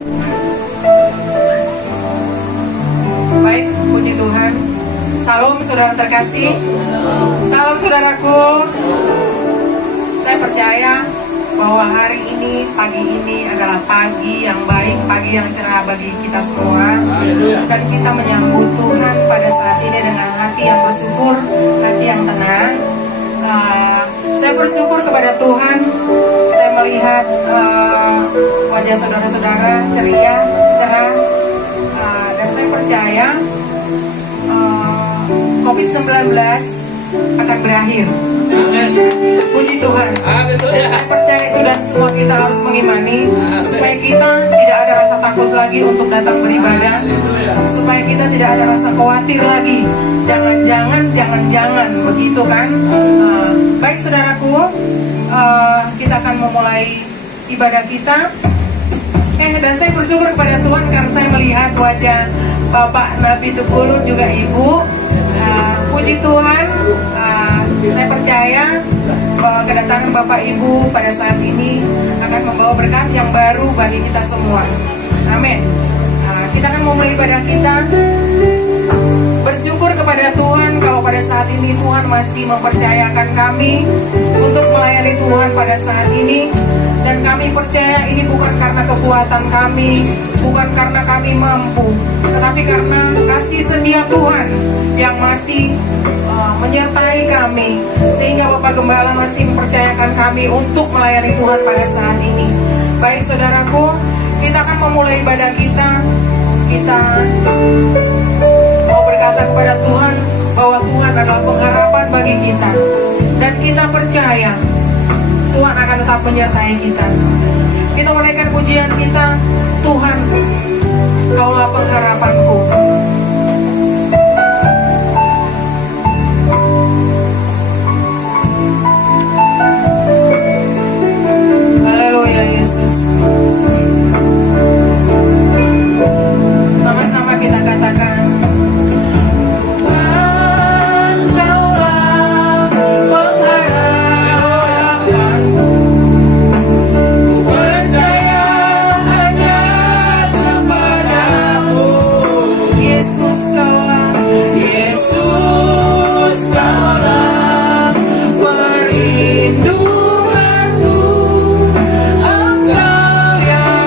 Baik, puji Tuhan. Salam saudara terkasih. Salam saudaraku. Saya percaya bahwa hari ini, pagi ini adalah pagi yang baik, pagi yang cerah bagi kita semua. Dan kita menyambut Tuhan pada saat ini dengan hati yang bersyukur, hati yang tenang. Saya bersyukur kepada Tuhan. Saya melihat wajah saudara-saudara ceria, cerah. Dan saya percaya COVID-19 akan berakhir. Puji Tuhan. Saya percaya itu dan semua kita harus mengimani supaya kita tidak ada rasa takut lagi untuk datang beribadah, supaya kita tidak ada rasa khawatir lagi. Jangan begitu kan? Baik saudaraku, kita akan memulai ibadah kita. Dan saya bersyukur kepada Tuhan karena saya melihat wajah Bapak Nabi Tupulun juga Ibu. Puji Tuhan, saya percaya bahwa kedatangan Bapak Ibu pada saat ini akan membawa berkat yang baru bagi kita semua. Amin. Kita akan memulai ibadah kita. Bersyukur kepada Tuhan kalau pada saat ini Tuhan masih mempercayakan kami untuk melayani Tuhan pada saat ini. Dan kami percaya ini bukan karena kekuatan kami, bukan karena kami mampu, tetapi karena kasih setia Tuhan yang masih menyertai kami, sehingga Bapak Gembala masih mempercayakan kami untuk melayani Tuhan pada saat ini. Baik saudaraku, kita akan memulai ibadah kita. Kita mau berkata kepada Tuhan bahwa Tuhan adalah pengharapan bagi kita, dan kita percaya Tuhan akan tetap menyertai kita. Kita menaikkan pujian kita, Tuhan, Kaulah pengharapanku. Haleluya Yesus. Sama-sama kita katakan, Perlindunganku, Engkau yang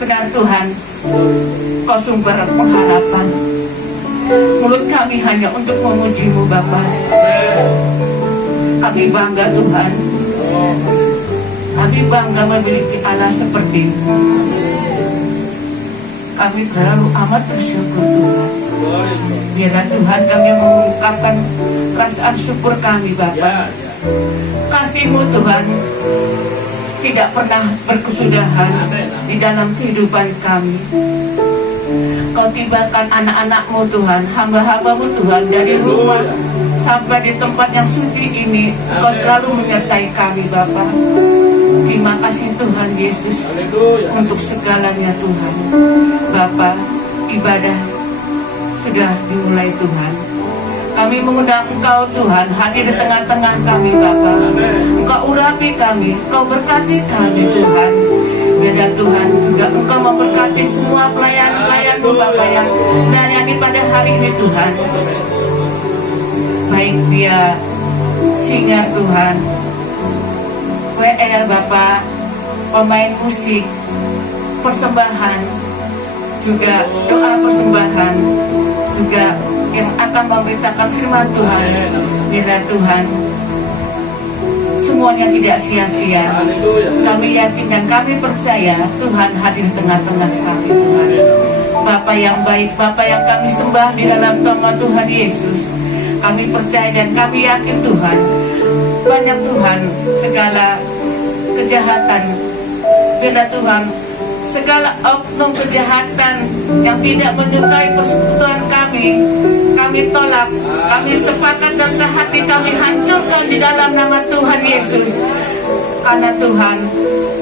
Benar Tuhan, Kau sumber pengharapan. Mulut kami hanya untuk memuji-Mu Bapa. Kami bangga Tuhan. Kami bangga memiliki Allah seperti Mu. Kami terlalu amat bersyukur Tuhan. Biarlah Tuhan kami mengungkapkan perasaan syukur kami Bapa. Kasih-Mu Tuhan tidak pernah berkesudahan di dalam kehidupan kami. Kau tibakan anak-anak-Mu Tuhan, hamba-hamba-Mu Tuhan, dari rumah sampai di tempat yang suci ini. Kau selalu menyertai kami Bapa. Terima kasih Tuhan Yesus untuk segalanya Tuhan. Bapa, ibadah sudah dimulai Tuhan. Kami mengundang Engkau Tuhan hadir di tengah-tengah kami Bapa. Engkau urapi kami, Engkau berkati kami Tuhan. Biarlah Tuhan juga Engkau memberkati semua pelayan-pelayan-Mu Bapa yang melayani pada hari ini Tuhan. Baik dia singer Tuhan, WR Bapa, pemain musik, persembahan, juga doa persembahan, juga yang akan memberitakan firman Tuhan. Biarlah Tuhan semuanya tidak sia-sia. Kami yakin dan kami percaya Tuhan hadir di tengah-tengah kami Tuhan. Bapa yang baik, Bapa yang kami sembah di dalam nama Tuhan Yesus. Kami percaya dan kami yakin Tuhan, banyak Tuhan segala kejahatan. Biarlah Tuhan segala oknum kejahatan yang tidak menyukai persekutuan kami tolak, kami sepakat dan sehati kami hancurkan di dalam nama Tuhan Yesus. Karena Tuhan,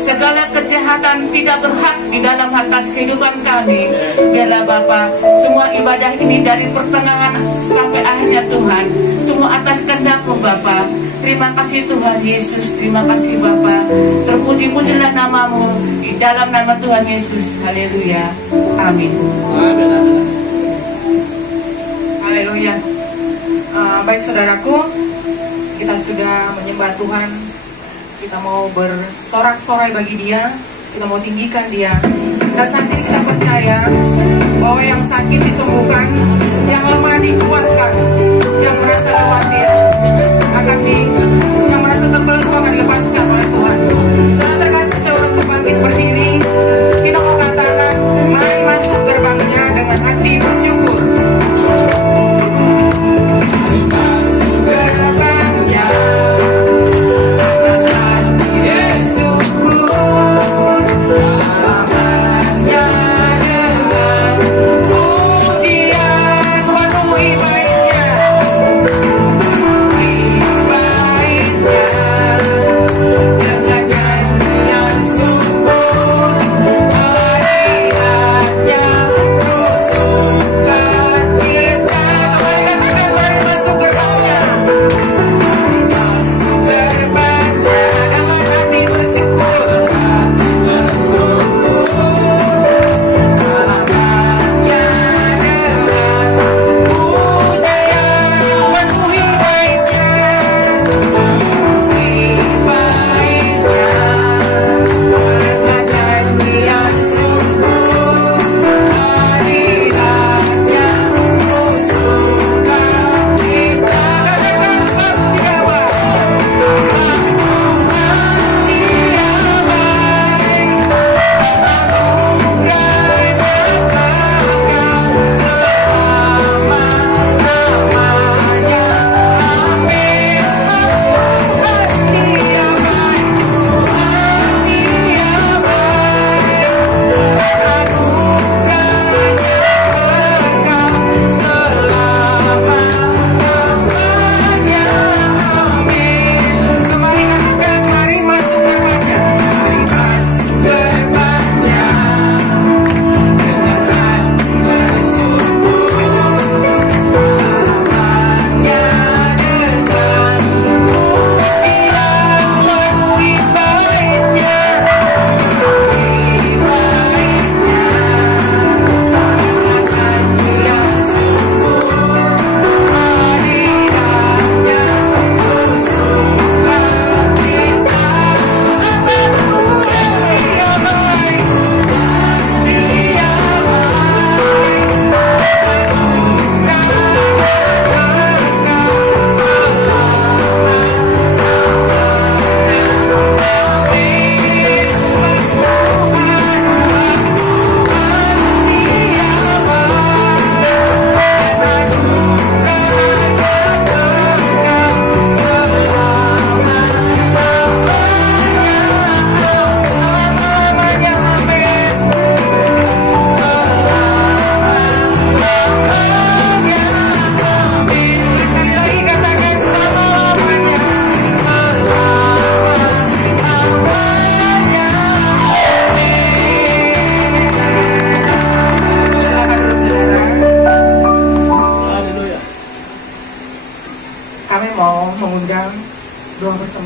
segala kejahatan tidak berhak di dalam atas kehidupan kami. Biarlah Bapa, semua ibadah ini dari pertengahan sampai akhirnya Tuhan, semua atas kehendak-Mu Bapa. Terima kasih Tuhan Yesus, terima kasih Bapa. Terpuji-pujilah nama-Mu di dalam nama Tuhan Yesus. Haleluya. Amin. Haleluya. Baik saudaraku, kita sudah menyembah Tuhan. Kita mau bersorak-sorai bagi Dia, kita mau tinggikan Dia. Dan saat ini kita percaya bahwa yang sakit disembuhkan, yang lemah dikuatkan, yang merasa khawatir yang merasa terbelenggu akan dilepaskan oleh Tuhan. Saudara terkasih, seorang berbangkit berdiri, kita mau katakan, mari masuk gerbangnya dengan hati bersyukur.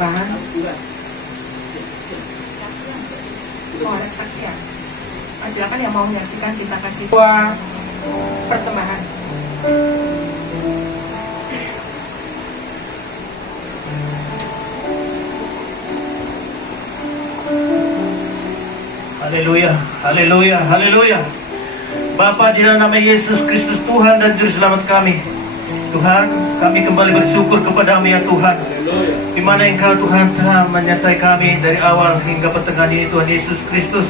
persembahan. Oh, ada kesaksian. Silakan yang mau menyaksikan, kita kasih dua persembahan. Haleluya, haleluya, haleluya. Bapa, di dalam nama Yesus Kristus, Tuhan dan Juru Selamat kami, Tuhan, kami kembali bersyukur kepadamu ya Tuhan, di mana Engkau Tuhan telah menyertai kami dari awal hingga pertengahan ini Tuhan Yesus Kristus.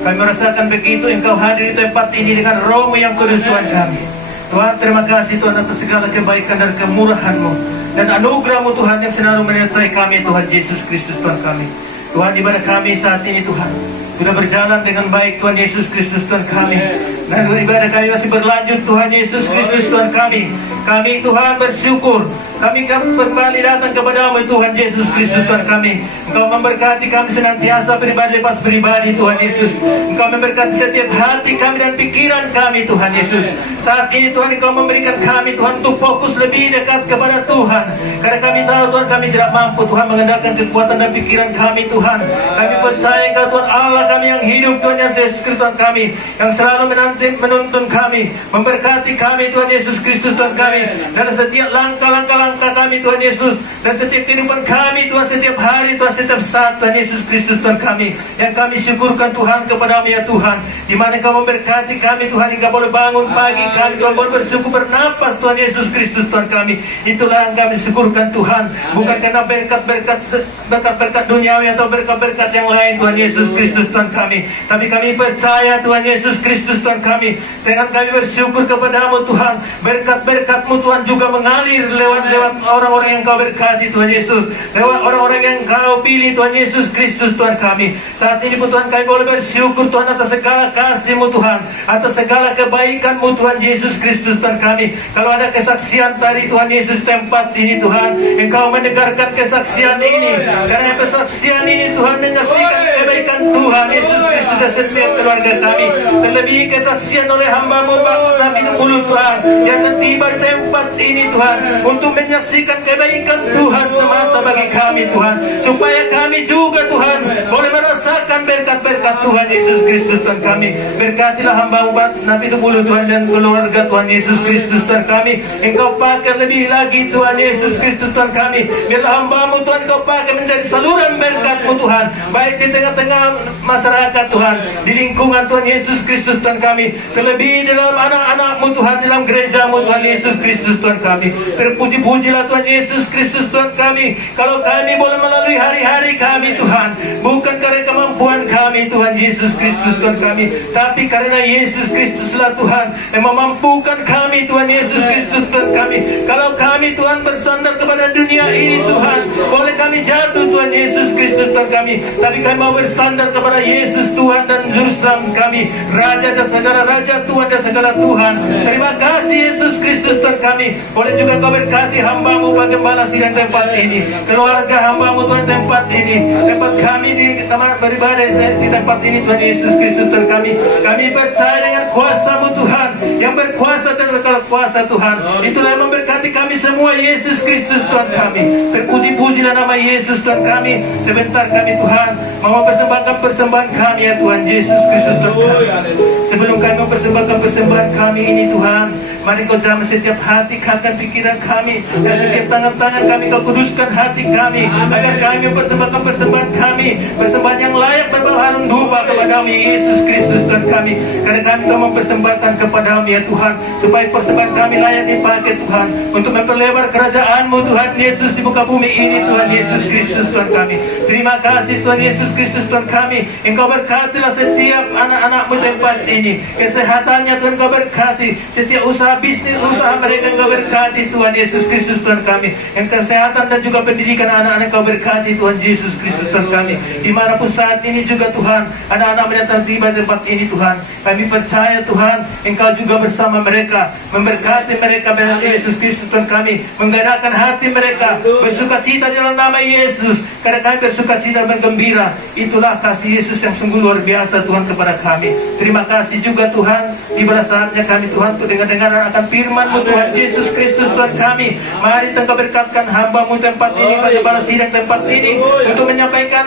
Kami merasakan begitu Engkau hadir di tempat ini dengan Roh-Mu yang kudus Tuhan kami. Tuhan, terima kasih Tuhan atas segala kebaikan dan kemurahan-Mu dan anugerah-Mu Tuhan yang selalu menyertai kami Tuhan Yesus Kristus Tuhan kami. Tuhan, ibadah kami saat ini Tuhan sudah berjalan dengan baik Tuhan Yesus Kristus Tuhan kami, dan ibadah kami masih berlanjut Tuhan Yesus Kristus Tuhan kami. Kami Tuhan bersyukur, kami kembali datang kepadamu Tuhan Yesus Kristus Tuhan kami. Engkau memberkati kami senantiasa pribadi lepas pribadi Tuhan Yesus. Engkau memberkati setiap hati kami dan pikiran kami Tuhan Yesus. Saat ini Tuhan Engkau memberikan kami Tuhan untuk fokus lebih dekat kepada Tuhan, karena kami tahu Tuhan kami tidak mampu Tuhan mengandalkan kekuatan dan pikiran kami Tuhan. Kami percaya Engkau Tuhan Allah kami yang hidup Tuhan Yesus Kristus Tuhan kami, yang selalu menuntun kami, memberkati kami Tuhan Yesus Kristus Tuhan kami, dan setiap langkah-langkah kami Tuhan Yesus, dan setiap kehidupan kami Tuhan, setiap hari Tuhan, setiap saat Tuhan Yesus Kristus Tuhan kami, yang kami syukurkan Tuhan kepadamu ya Tuhan, di mana Engkau memberkati kami Tuhan, hingga boleh bangun pagi kami Tuhan, boleh bersyukur bernapas Tuhan Yesus Kristus Tuhan kami. Itulah yang kami syukurkan Tuhan, bukan karena berkat-berkat duniawi atau berkat-berkat yang lain Tuhan Yesus Kristus Tuhan kami, tapi kami percaya Tuhan Yesus Kristus Tuhan kami, dengan kami bersyukur kepadamu Tuhan, berkat-berkat-Mu Tuhan juga mengalir lewat orang-orang yang Kau berkati Tuhan Yesus, lewat orang-orang yang Kau pilih Tuhan Yesus Kristus Tuhan kami. Saat ini pun Tuhan kami boleh bersyukur Tuhan atas segala kasih-Mu Tuhan, atas segala kebaikan-Mu Tuhan Yesus Kristus Tuhan kami. Kalau ada kesaksian dari Tuhan Yesus tempat ini Tuhan, Engkau mendengarkan kesaksian ini, karena kesaksian ini Tuhan menyaksikan kebaikan Tuhan Yesus Kristus dan setiap keluarga kami. Terlebih kesaksian oleh hamba-Mu Nabi Mulut Tuhan, yang tiba di tempat ini Tuhan, untuk menyaksikan kebaikan Tuhan semata bagi kami Tuhan, supaya kami juga Tuhan boleh merasakan berkat-berkat Tuhan Yesus Kristus Tuhan kami. Berkatilah hamba-Mu Nabi Mulut Tuhan dan keluarga Tuhan Yesus Kristus Tuhan kami. Engkau pakai lebih lagi Tuhan Yesus Kristus Tuhan kami. Biarlah hamba-Mu Tuhan Engkau pakai menjadi saluran berkat-Mu Tuhan, baik di tengah-tengah masyarakat Tuhan, di lingkungan Tuhan Yesus Kristus Tuhan kami, terlebih dalam anak-anak-Mu Tuhan, dalam gereja-Mu Tuhan Yesus Kristus Tuhan kami. Terpuji-pujilah Tuhan Yesus Kristus Tuhan kami. Kalau kami boleh melalui hari-hari kami Tuhan, bukan karena kemampuan kami Tuhan Yesus Kristus Tuhan kami, tapi karena Yesus Kristuslah Tuhan yang memampukan kami Tuhan Yesus Kristus Tuhan kami. Kalau kami Tuhan bersandar kepada dunia ini Tuhan, boleh kami jatuh Tuhan Yesus Kristus Tuhan kami, tapi kami mau bersandar kepada Yesus Tuhan dan Juru Selamat kami, Raja dan segala Raja, Tuhan dan segala Tuhan. Terima kasih Yesus Kristus Tuhan kami. Boleh juga Kau berkati hamba-Mu bagaimana sidang tempat ini, keluarga hamba-Mu Tuhan tempat ini, tempat kami di tempat beribadah di tempat ini Tuhan Yesus Kristus Tuhan kami. Kami percaya dengan kuasa-Mu Tuhan, yang berkuasa dan berkala kuasa Tuhan. Itulah yang memberkati kami semua Yesus Kristus Tuhan kami. Terpuji-pujilah nama Yesus Tuhan kami. Sebentar kami Tuhan mau mempersembahkan persembahan kami ya Tuhan Yesus Kristus Tuhan kami. Sebelum kami mempersembahkan persembahan kami ini Tuhan, mari Kau jamah setiap hati, akan pikiran kami, dan setiap tangan-tangan kami Kau kuduskan hati kami, agar kami mempersembahkan persembahan kami, persembahan yang layak berbau harum dupa kepadamu Yesus Kristus Tuhan kami. Karena kami Kau mempersembahkan kepadamu ya Tuhan, supaya persembahan kami layak dipakai Tuhan, untuk memperlebar kerajaan-Mu Tuhan Yesus di muka bumi ini Tuhan Yesus Kristus Tuhan kami. Terima kasih Tuhan Yesus Kristus Tuhan kami. Engkau berkatilah setiap anak-anak-Mu tempat ini, kesehatannya Tuhan Kau berkati, setiap usaha bisnis, usaha mereka Engkau berkati Tuhan Yesus Kristus Tuhan kami. Yang kesehatan dan juga pendidikan anak-anak Kau berkati Tuhan Yesus Kristus Tuhan kami. Dimanapun saat ini juga Tuhan, anak-anak mendatang tiba di tempat ini Tuhan, kami percaya Tuhan Engkau juga bersama mereka, memberkati mereka dalam Yesus Kristus Tuhan kami, menggerakkan hati mereka bersuka cita dalam nama Yesus, karena kami bersuka cita dan gembira. Itulah kasih Yesus yang sungguh luar biasa Tuhan kepada kami. Terima kasih kasih juga Tuhan, ibadah saatnya kami Tuhan untuk dengar-dengaran akan firman-Mu Tuhan Yesus Kristus Tuhan kami. Mari Engkau berkatkan hamba-Mu tempat ini, pada balas sidang tempat ini, untuk menyampaikan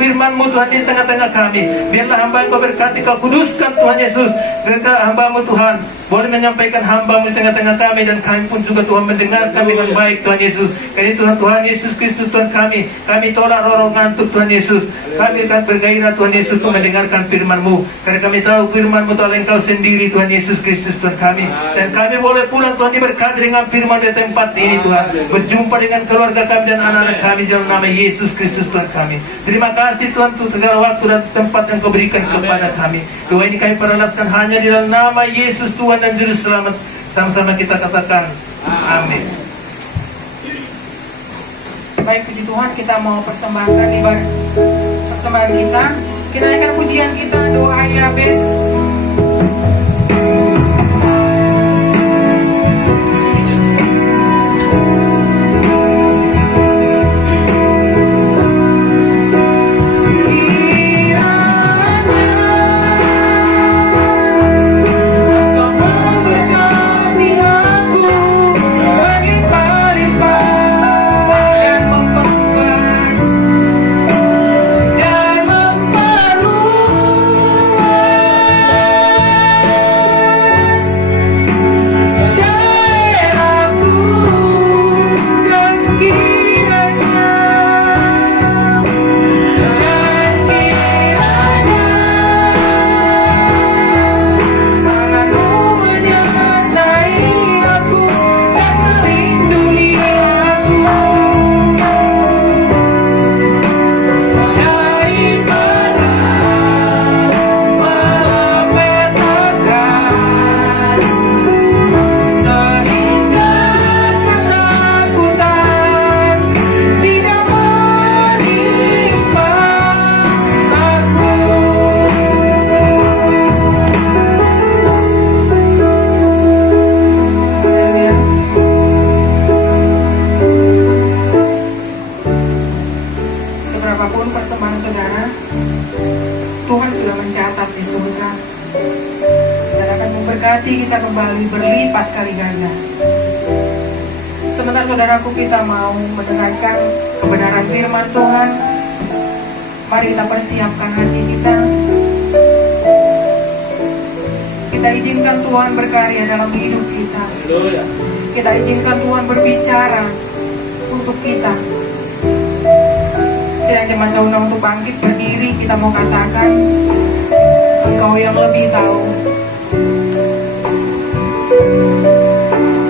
firman-Mu Tuhan di tengah-tengah kami. Biarlah hamba Engkau berkati, Kau kuduskan Tuhan Yesus. Biarlah hamba-Mu Tuhan boleh menyampaikan hamba-Mu di tengah-tengah kami, dan kami pun juga Tuhan mendengarkan dengan baik Tuhan Yesus. Karena Tuhan Yesus Kristus Tuhan kami tolak roh ngantuk Tuhan Yesus. Kami akan bergairah Tuhan Yesus untuk mendengarkan firman-Mu, karena kami tahu firman-Mu adalah Engkau sendiri Tuhan Yesus Kristus Tuhan kami. Dan kami boleh pulang Tuhan diberkati dengan firman di tempat ini Tuhan, berjumpa dengan keluarga kami dan anak-anak kami dalam nama Yesus Kristus Tuhan kami. Terima kasih Tuhan untuk segala waktu dan tempat yang Kau berikan kepada kami. Doa ini kami perlaskan hanya di dalam nama Yesus Tuhan dan Juru Selamat. Sama-sama kita katakan amin. Baik, puji Tuhan, kita mau persembahkan ibadah persembahan kita. Kita naikkan pujian kita, doa Yabes. Kita kembali berlipat kali ganda. Sebentar saudaraku, kita mau mendengarkan kebenaran firman Tuhan. Mari kita persiapkan hati kita. Kita izinkan Tuhan berkarya dalam hidup kita. Kita izinkan Tuhan berbicara untuk kita. Sedang jemaat undang untuk bangkit berdiri, kita mau katakan, Engkau yang lebih tahu.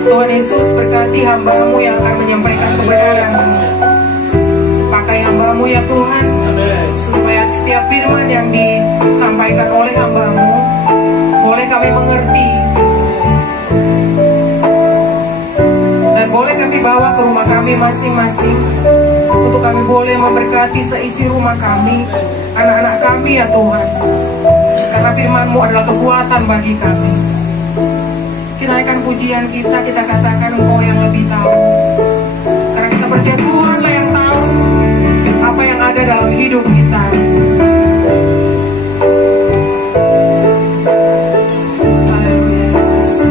Tuhan Yesus, berkati hamba-Mu yang akan menyampaikan kebenaran. Pakai hamba-Mu ya Tuhan, supaya setiap firman yang disampaikan oleh hamba-Mu boleh kami mengerti, dan boleh kami bawa ke rumah kami masing-masing, untuk kami boleh memberkati seisi rumah kami, anak-anak kami ya Tuhan. Karena firman-Mu adalah kekuatan bagi kami. Kita naikkan pujian kita katakan Engkau yang lebih tahu. Karena kita percaya Tuhanlah yang tahu apa yang ada dalam hidup kita. Haleluya Yesus.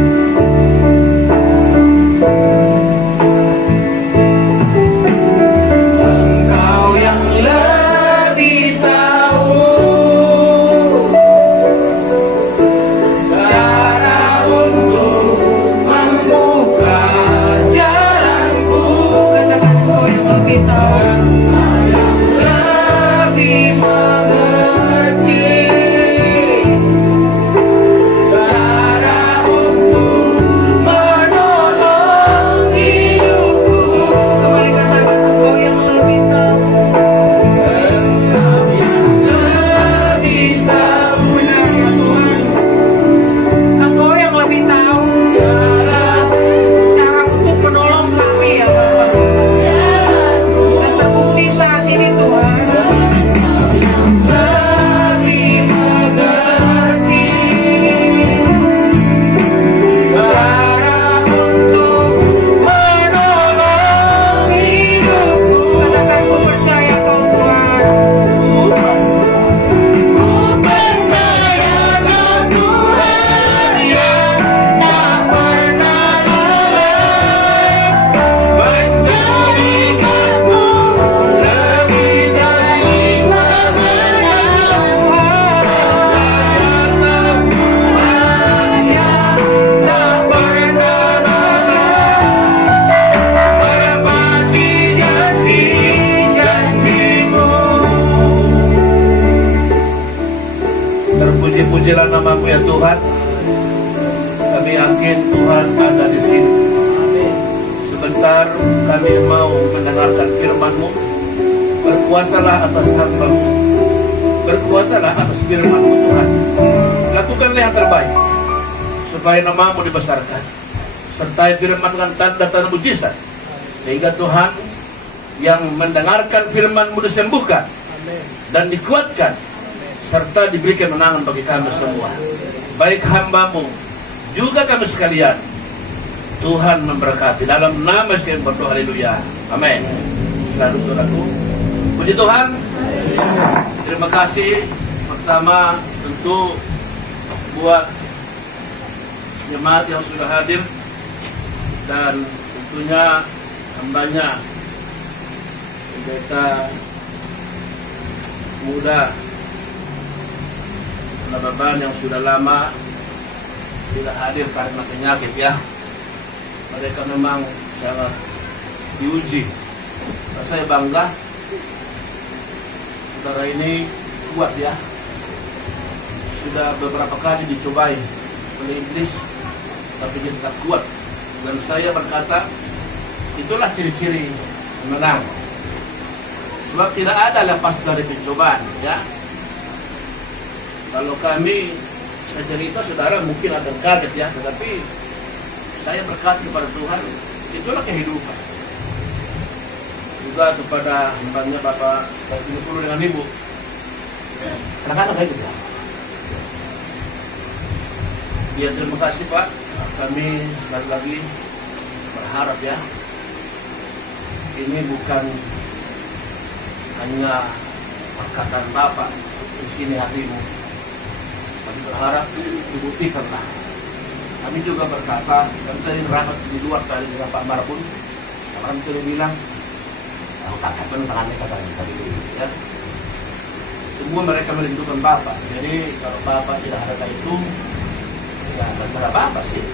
Engkau yang lebih tahu cara untuk membuka jalanku. Katakan Engkau yang lebih tahu, yang lebih Puji-pujilah nama-Mu ya Tuhan. Kami yakin Tuhan ada di sini. Sebentar kami mau mendengarkan firman-Mu. Berkuasalah atas hamba-Mu. Berkuasalah atas firman-Mu Tuhan. Lakukanlah yang terbaik supaya nama-Mu dibesarkan. Sertai firman dengan tanda-tanda mujizat, sehingga Tuhan yang mendengarkan firman-Mu disembuhkan dan dikuatkan, serta diberi kemenangan bagi kami semua, baik hamba-Mu juga kami sekalian. Tuhan memberkati. Dalam nama Yesus berdoa, haleluya, amin. Selalu saudaraku, puji Tuhan. Terima kasih pertama tentu buat jemaat yang sudah hadir, dan tentunya hambanya pendeta muda Baban yang sudah lama tidak hadir karena penyakit ya. Mereka memang sangat diuji. Saya bangga saudara ini kuat ya. Sudah beberapa kali dicobai oleh iblis, tapi dia tetap kuat. Dan saya berkata, itulah ciri-ciri menang. Sebab tidak ada lepas dari pencobaan ya. Kalau kami saya cerita, saudara mungkin ada kaget ya, tetapi saya berkata kepada Tuhan, itulah kehidupan. Juga kepada hambanya Bapak Dulu dengan Ibu, kadang-kadang kayak gitu ya. Ya, terima kasih Pak. Kami sekali lagi berharap ya, ini bukan hanya perkataan Bapak di sini hatimu. Kami berharap dibuktikanlah. Kami juga berkata, dan tadi rapat di luar tadi dengan Pak Mar pun, orang itu bilang, aku kakak tangannya katanya tadi ya. Semua mereka melindungi Bapak. Jadi kalau Bapak tidak ada itu, ya terserah Bapak sih.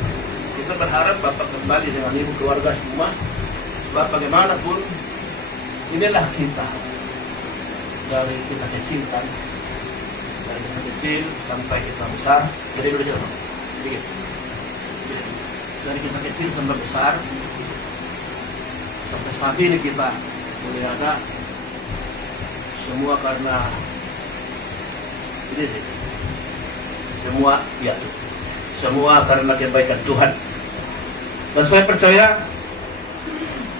Kita berharap Bapak kembali dengan ibu keluarga semua. Sebab bagaimanapun inilah kita. Dari kita kecil kan, dari kita kecil sampai kita besar. Jadi belajar sedikit. Dari kita kecil sampai besar, sampai saat ini kita boleh ada semua karena ini sih. Semua ya, semua karena kebaikan Tuhan. Dan saya percaya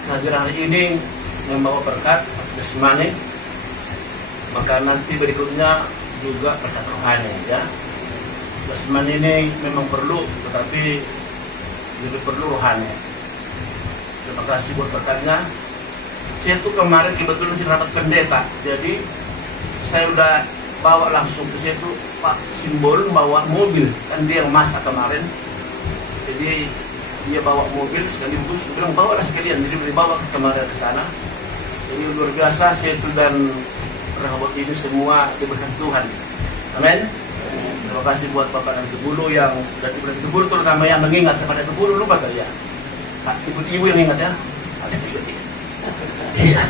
kehadiran ini membawa berkat jasmani, maka nanti berikutnya juga berkat rohani ya. Jasmani ini memang perlu, tetapi lebih perlu rohani. Terima kasih buat berkatnya. Saya tuh kemarin kebetulan sih rapat pendeta, jadi saya udah bawa langsung ke situ Pak Simbol bawa mobil, kan dia yang masak kemarin, jadi dia bawa mobil sekaligus bilang bawa lah sekalian, jadi dibawa kemarin ke sana. Jadi luar biasa saya itu dan rahabat ini semua diberikan Tuhan. Amin. Terima kasih buat Bapak dan Ibu yang dari Ibu terutama yang mengingat kepada Ibu lupa kali ya. Ibu yang ingat ya. Iya.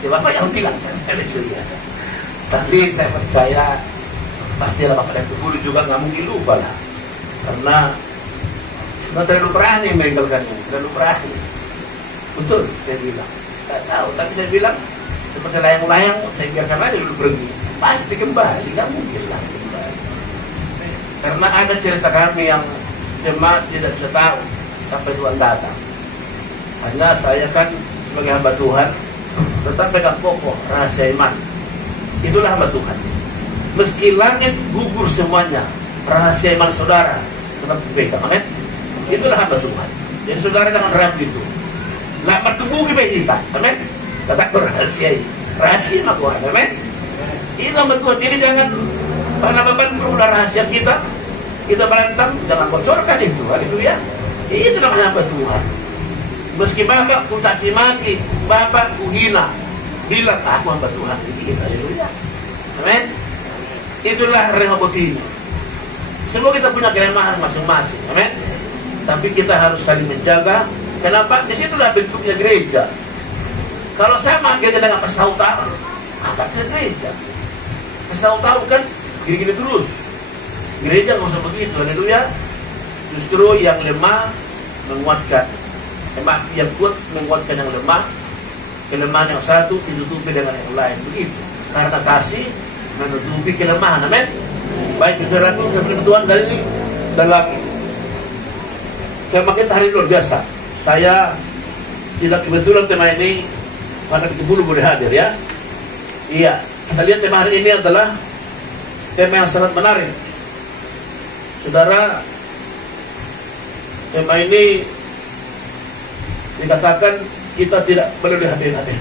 Ya Bapak yang bilang kan. Tapi saya percaya pastilah Bapak dan Ibu juga nggak mungkin lupa lah. Karena sudah terlalu berani meninggalkannya, terlalu berani. Betul, saya bilang. Tidak tahu, tapi saya bilang seperti layang-layang, saya biarkan aja dulu pergi. Pasti kembali, nggak mungkin lah kembali. Karena ada cerita kami yang jemaat tidak bisa tahu sampai Tuhan datang. Hanya saya kan sebagai hamba Tuhan tetap pegang kokoh rahasia iman. Itulah hamba Tuhan. Meski langit gugur semuanya, rahasia iman saudara tetap dipegang. Amin. Itulah hamba Tuhan. Jadi saudara jangan ragu itu. Lambat tubuh kita. Amin. Tetap berrahasia. Rahasia iman Tuhan. Amin. Itu hamba Tuhan. Jadi jangan karena beban berulah rahasia kita berantem, jangan bocorkan itu. Haleluya. Itu namanya hamba Tuhan. Meski Bapak ku caci maki, Bapak ku hina, bilang aku hamba Tuhan. Haleluya. Amin. Itulah rehoboth ini. Semua kita punya kelemahan masing-masing. Amin. Tapi kita harus saling menjaga. Kenapa? Disitulah bentuknya gereja. Kalau sama kita dengan pesawat tahu, apa gereja? Pesawat tahu kan gini-gini terus. Gereja nggak usah begitu, haleluya. Justru yang lemah menguatkan, yang kuat menguatkan yang lemah. Kelemahan yang satu ditutupi dengan yang lain, begitu. Karena kasih menutupi kelemahan, amin. Baik saudaraku, firman Tuhan kali ini dalam tema kita hari luar biasa. Saya tidak kebetulan tema ini pada Ketibulu boleh hadir ya. Iya, kita lihat tema hari ini adalah tema yang sangat menarik. Saudara, tema ini dikatakan kita tidak boleh dihati-hati.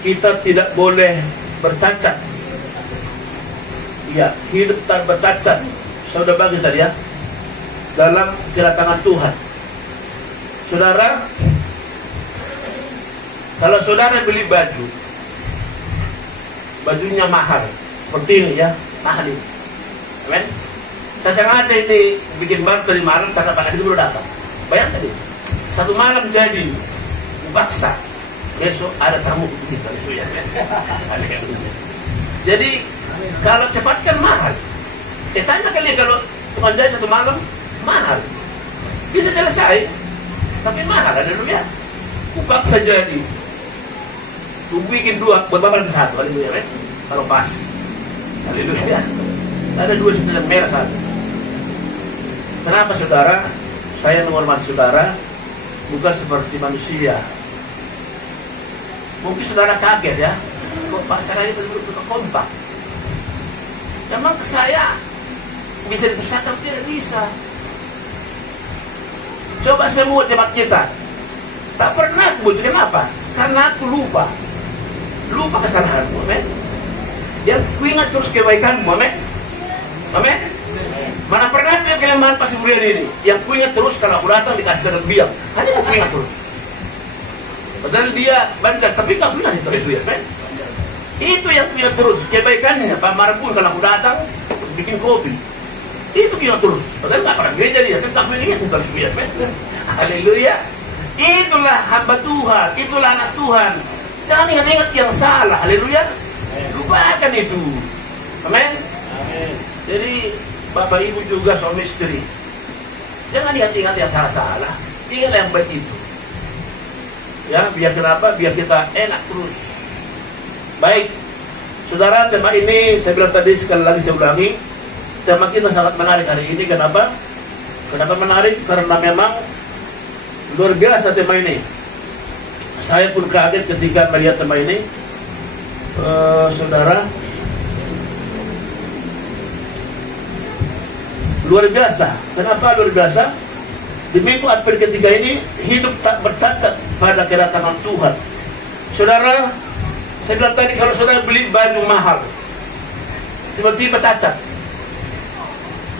Kita tidak boleh bercacat. Ya, hidup tak bercacat. Saya sudah bagi tadi ya, dalam kedatangan Tuhan. Saudara, kalau saudara beli baju, bajunya mahal, seperti ini ya, mahal ini. Amin. Saya sengaja ini bikin baru tadi malam karena pada itu belum datang. Bayangkan ini, satu malam jadi paksa, besok ada tamu kita. Jadi kalau cepat kan mahal. Tanya kali kalau cuma jadi satu malam mahal, bisa selesai, tapi mahal. Haleluya. Paksa jadi, bikin dua berbapak satu. Haleluya. Kalau pas, haleluya. Ada dua setelah merah satu. Kenapa saudara? Saya menghormati saudara, bukan seperti manusia. Mungkin saudara kaget ya, kok pasar ini betul-betul kompak. Memang saya bisa dibesarkan, tidak bisa. Coba semua jemaat kita, tak pernah aku kenapa? Karena aku lupa kesalahanmu, amen. Yang ku ingat terus kebaikanmu, amen. Amen. Mana pernah dia kelemahan Pak Sibrian ini? Yang ku ingat terus kalau aku datang dikasih dengan biang. Hanya aku ingat terus. Padahal dia bandar, tapi tak pernah itu ya, kan? Itu yang ku ingat terus. Kebaikannya Pak Marpun kalau aku datang bikin kopi. Itu ingat terus. Padahal nggak pernah gereja dia, tapi tak pernah ingat itu ya, kan? Haleluya. Itulah hamba Tuhan, itulah anak Tuhan. Jangan ingat-ingat yang salah. Haleluya. Lupakan itu. Amin. Jadi Bapak Ibu juga suami istri, jangan ingat-ingat yang salah-salah, ingat yang baik itu. Ya, biar kenapa? Biar kita enak terus. Baik, saudara, tema ini saya bilang tadi, sekali lagi saya ulangi, tema kita sangat menarik hari ini. Kenapa? Kenapa menarik? Karena memang luar biasa tema ini. Saya pun kaget ketika melihat tema ini, saudara. Luar biasa. Kenapa luar biasa? Di minggu Advent ketiga ini, hidup tak bercacat pada kedatangan Tuhan. Saudara, saya bilang tadi, kalau saudara beli baju mahal, tiba-tiba cacat,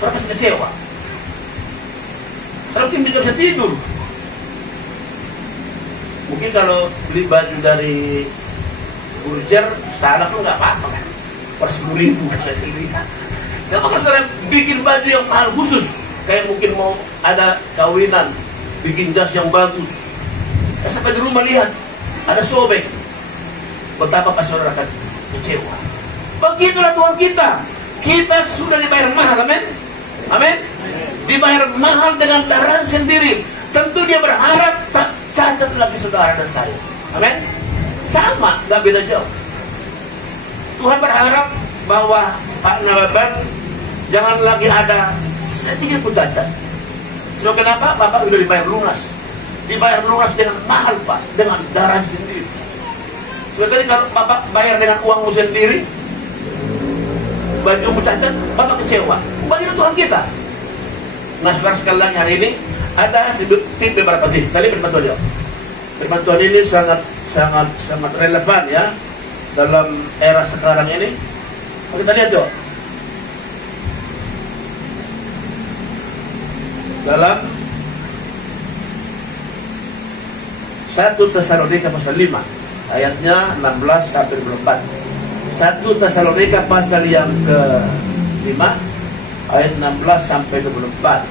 saudara pasti kecewa. Saudara mungkin tidak bisa tidur. Mungkin kalau beli baju dari Burjer, salah pun nggak apa-apa kan? Per 10.000 kan. Kenapa kalau saudara bikin baju yang mahal khusus, kayak mungkin mau ada kawinan, bikin jas yang bagus, sampai di rumah lihat ada sobek, betapa pas saudara akan kecewa. Begitulah Tuhan kita. Kita sudah dibayar mahal, amin. Amin. Dibayar mahal dengan darah sendiri. Tentu dia berharap tak cacat lagi saudara dan saya. Amin. Sama, gak beda jauh. Tuhan berharap bahwa Pak Nababan jangan lagi ada sedikit pun cacat. So kenapa? Bapak sudah dibayar lunas. Dibayar lunas dengan mahal Pak, dengan darah sendiri. So tadi kalau Bapak bayar dengan uangmu sendiri, bajumu cacat, Bapak kecewa. Bagaimana Tuhan kita? Nah sekarang sekali lagi hari ini ada beberapa tip. Tadi firman Tuhan. Firman Tuhan ini sangat relevan ya dalam era sekarang ini. Kita lihat yuk. Dalam 1 Tesalonika pasal 5 ayatnya 16 sampai 24. 1 Tesalonika pasal yang ke-5 ayat 16 sampai 24.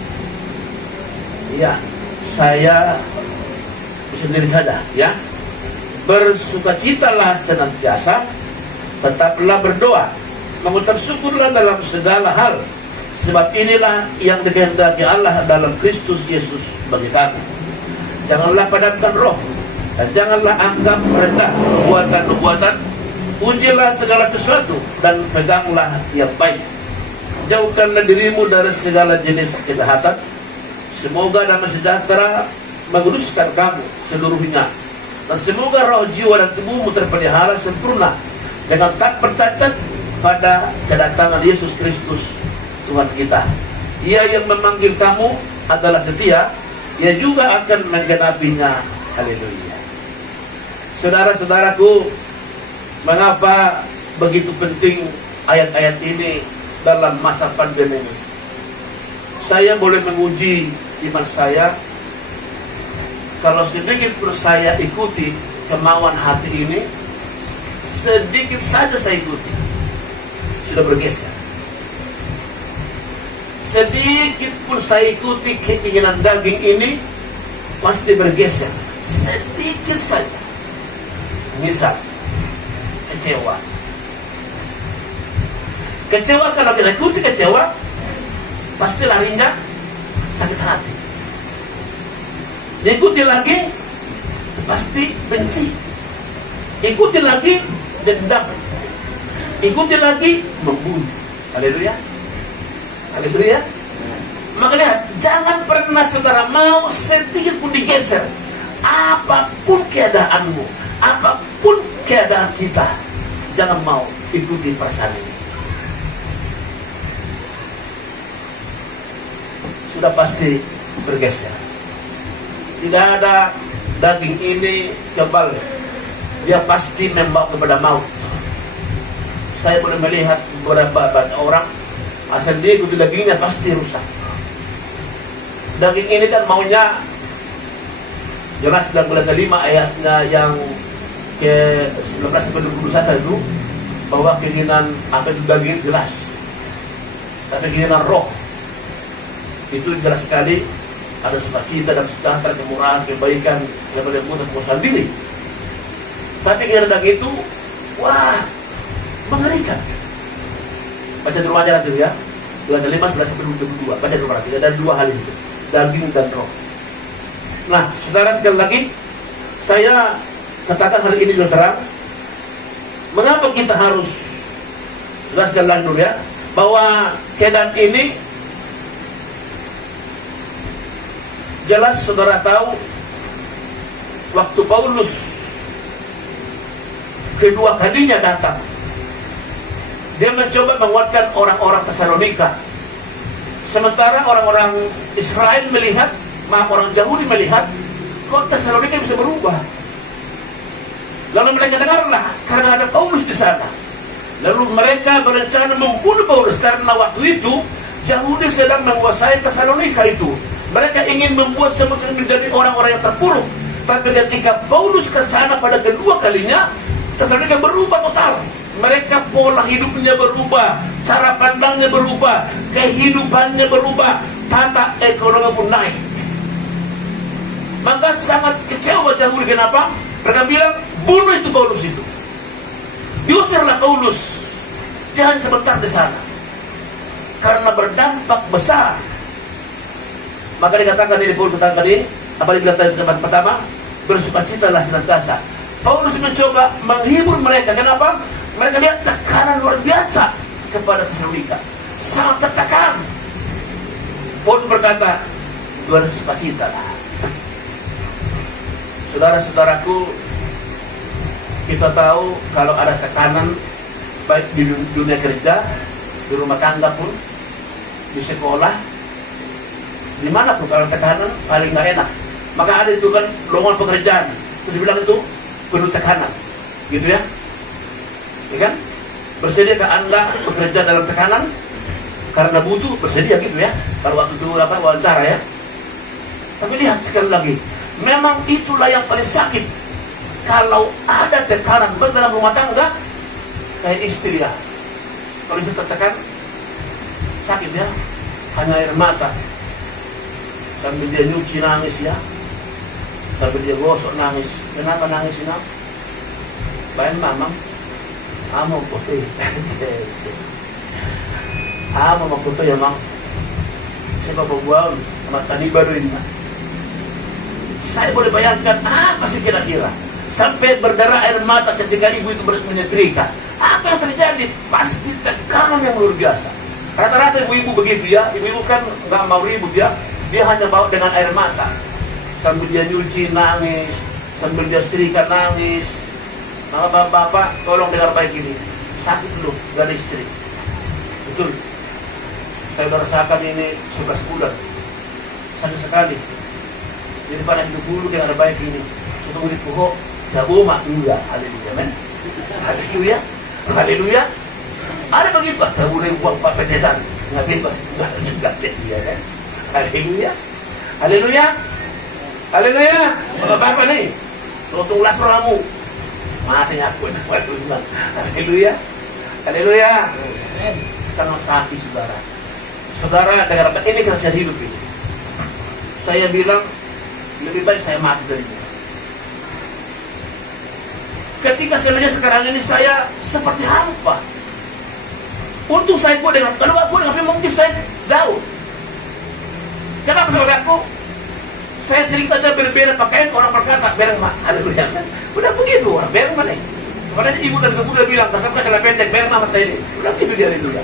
Ya, saya sendiri saja ya. Bersukacitalah senantiasa, tetaplah berdoa, mengucap syukurlah dalam segala hal, sebab inilah yang dikehendaki Allah dalam Kristus Yesus bagi kami. Janganlah padamkan roh, dan janganlah anggap rendah perbuatan-perbuatan. Ujilah segala sesuatu, dan peganglah yang baik. Jauhkanlah dirimu dari segala jenis kejahatan. Semoga damai sejahtera menguruskan kamu seluruhnya, dan semoga roh, jiwa, dan tubuhmu terpelihara sempurna dengan tak bercacat pada kedatangan Yesus Kristus Tuhan kita. Ia yang memanggil kamu adalah setia, Ia juga akan menggenapinya. Haleluya. Saudara-saudaraku, mengapa begitu penting ayat-ayat ini dalam masa pandemi ini? Saya boleh menguji iman saya kalau sedikit pun saya ikuti kemauan hati ini, sedikit saja saya ikuti, sudah bergeser. Sedikit pun saya ikuti keinginan daging ini, pasti bergeser. Sedikit saja. Misal, kecewa. Kecewa, kalau kita ikuti kecewa, pasti larinya sakit hati. Diikuti lagi, pasti benci. Ikuti lagi, dendam. Ikuti lagi, membunuh. Haleluya. Haleluya. Maka lihat, jangan pernah saudara mau sedikit pun digeser. Apapun keadaanmu, apapun keadaan kita, jangan mau ikuti perasaan ini. Sudah pasti bergeser. Tidak ada daging ini kebal, dia pasti membawa kepada maut. Saya boleh melihat beberapa orang asal dia ikuti dagingnya pasti rusak. Daging ini kan maunya jelas dalam bulan kelima ayatnya yang ke 19-21 itu, bahwa keinginan apa itu daging jelas, tapi keinginan roh itu jelas sekali. Ada sukacita dan sejahtera, kemurahan, kebaikan, kelembutan, kemuliaan diri. Tapi keinginan daging itu, wah, mengerikan. Baca dulu aja nanti ya. Bulan 5-11-22. Baca dulu nanti. Ada dua hal itu, daging dan roh. Nah, saudara, sekali lagi saya katakan hari ini juga terang, mengapa kita harus, saudara, sekali lagi dulu ya, bahwa keadaan ini jelas saudara tahu, waktu Paulus kedua kalinya datang, dia mencoba menguatkan orang-orang Tesalonika. Sementara orang-orang Israel melihat, orang Yahudi melihat, kok Tesalonika bisa berubah. Lalu mereka dengarlah, karena ada Paulus di sana. Lalu mereka berencana membunuh Paulus, karena waktu itu Yahudi sedang menguasai Tesalonika itu. Mereka ingin membuat semua menjadi orang-orang yang terpuruk. Tapi ketika Paulus ke sana pada kedua kalinya, Tesalonika berubah total. Mereka pola hidupnya berubah, cara pandangnya berubah, kehidupannya berubah, tata ekonomi pun naik. Maka sangat kecewa Yahudi. Kenapa? Mereka bilang, bunuh itu Paulus itu. Diusirlah Paulus. Dia hanya sebentar di sana, karena berdampak besar. Maka dikatakan ini, Paulus katakan ini, apa dibilang tadi tempat pertama, bersukacitalah senantiasa. Paulus mencoba menghibur mereka. Kenapa? Mereka lihat tekanan luar biasa kepada Tesalonika, sangat tertekan. Paulus berkata, bersukacitalah. Saudara-saudaraku, kita tahu kalau ada tekanan, baik di dunia kerja, di rumah tangga pun, di sekolah, dimana pun kalau tekanan paling gak enak. Maka ada itu kan lowongan pekerjaan, terus dibilang itu penuh tekanan, gitu ya. Ya kan? Bersediakah Anda bekerja dalam tekanan? Karena butuh, bersedia gitu ya. Kalau waktu itu wawancara ya. Tapi lihat sekali lagi, memang itulah yang paling sakit. Kalau ada tekanan dalam rumah tangga, kayak istri ya, kalau istri tertekan, sakit ya, hanya air mata. Sambil dia nyuci nangis ya, sambil dia gosok nangis. Kenapa nangis ini? Bayan mamang, kamu putih. Makuto ya mang. Saya bawa sama tadi baru ini. Saya boleh bayangkan apa sih kira-kira sampai berdarah air mata ketika ibu itu menyetrika. Apa yang terjadi? Pasti tekanan yang luar biasa. Rata-rata ibu-ibu begitu ya. Ibu-ibu kan nggak mau ribut ya. Dia hanya bawa dengan air mata. Sambil dia nyuci nangis, sambil dia setrika nangis. Maka bapak-bapak tolong dengar baik ini. Sakit dulu, gak ada istri. Betul. Saya sudah rasakan ini 11 bulan. Sakit sekali. Jadi pada hidup dulu dengan baik ini. Sudah urip puho, jago mak enggak. Haleluya, men. Haleluya. Haleluya. Ada begitu, tak boleh buang Pak Pendeta. Nggak bebas juga dia kan. Haleluya. Haleluya. Haleluya. Bapak-bapak nih. Lotung las rohamu. Mati aku. Haleluya. Haleluya. Sangat sakit saudara. Saudara dengar ini kan saya hidup ini. Saya bilang lebih baik saya mati dari ini. Ketika saya melihat sekarang ini saya seperti hampa. Untung saya buat dengan, kalau nggak buat dengan mungkin saya jauh. Kenapa saudaraku? Saya sering saja berbeda pakaian, orang berkata bereng mak, haleluya. Udah begitu orang bereng mana? Padahal ibu dan ibu udah bilang, kasar celana pendek, bereng mah mata ini. Udah begitu dia haleluya.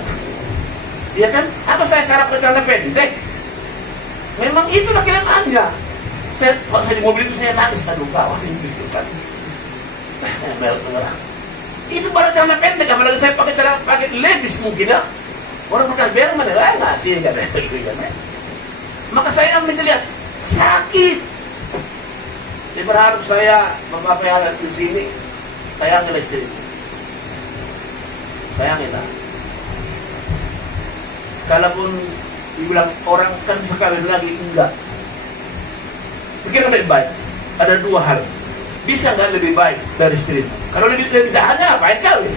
Iya kan? Apa saya sarap celana pendek? Memang itulah kenyataannya. Kalau saya di mobil itu saya nangis, aduh kawan ini gitu kan. Itu baru celana pendek, apalagi saya pakai levis mungkin ya. Orang berkata bereng mana? Nggak sih, nggak ada gitu kan. Maka saya melihat sakit. Saya berharap saya bapak yang ada di sini sayangi istri. Sayangilah. Kalaupun dibilang orang kan sekali lagi enggak. Pikir baik-baik. Ada dua hal. Bisa nggak lebih baik dari istri? Kalau lebih jahatnya apa? Kawin.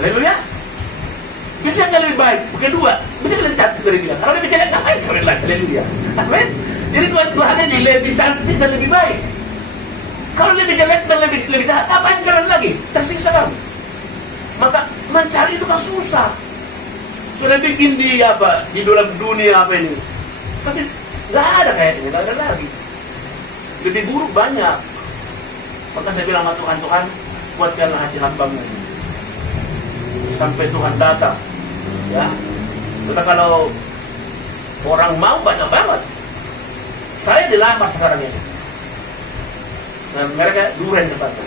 Haleluya. Bisa nggak lebih baik? Kedua, bisa lebih cantik dari dia. Kalau lebih jelek ngapain kawin lagi? Haleluya. Amin. Jadi dua hal ini lebih cantik dan lebih baik. Kalau lebih jelek dan lebih jahat, ngapain kawin lagi? Tersiksa kamu. Maka mencari itu kan susah. Sudah bikin di apa? Di dalam dunia apa ini? Tapi nggak ada kayaknya, nggak ada lagi. Lebih buruk banyak. Maka saya bilang sama Tuhan, kuatkanlah hati hamba-Mu sampai Tuhan datang. Ya, karena kalau orang mau banyak banget. Saya dilamar sekarang ini. Dan mereka duren tempatnya.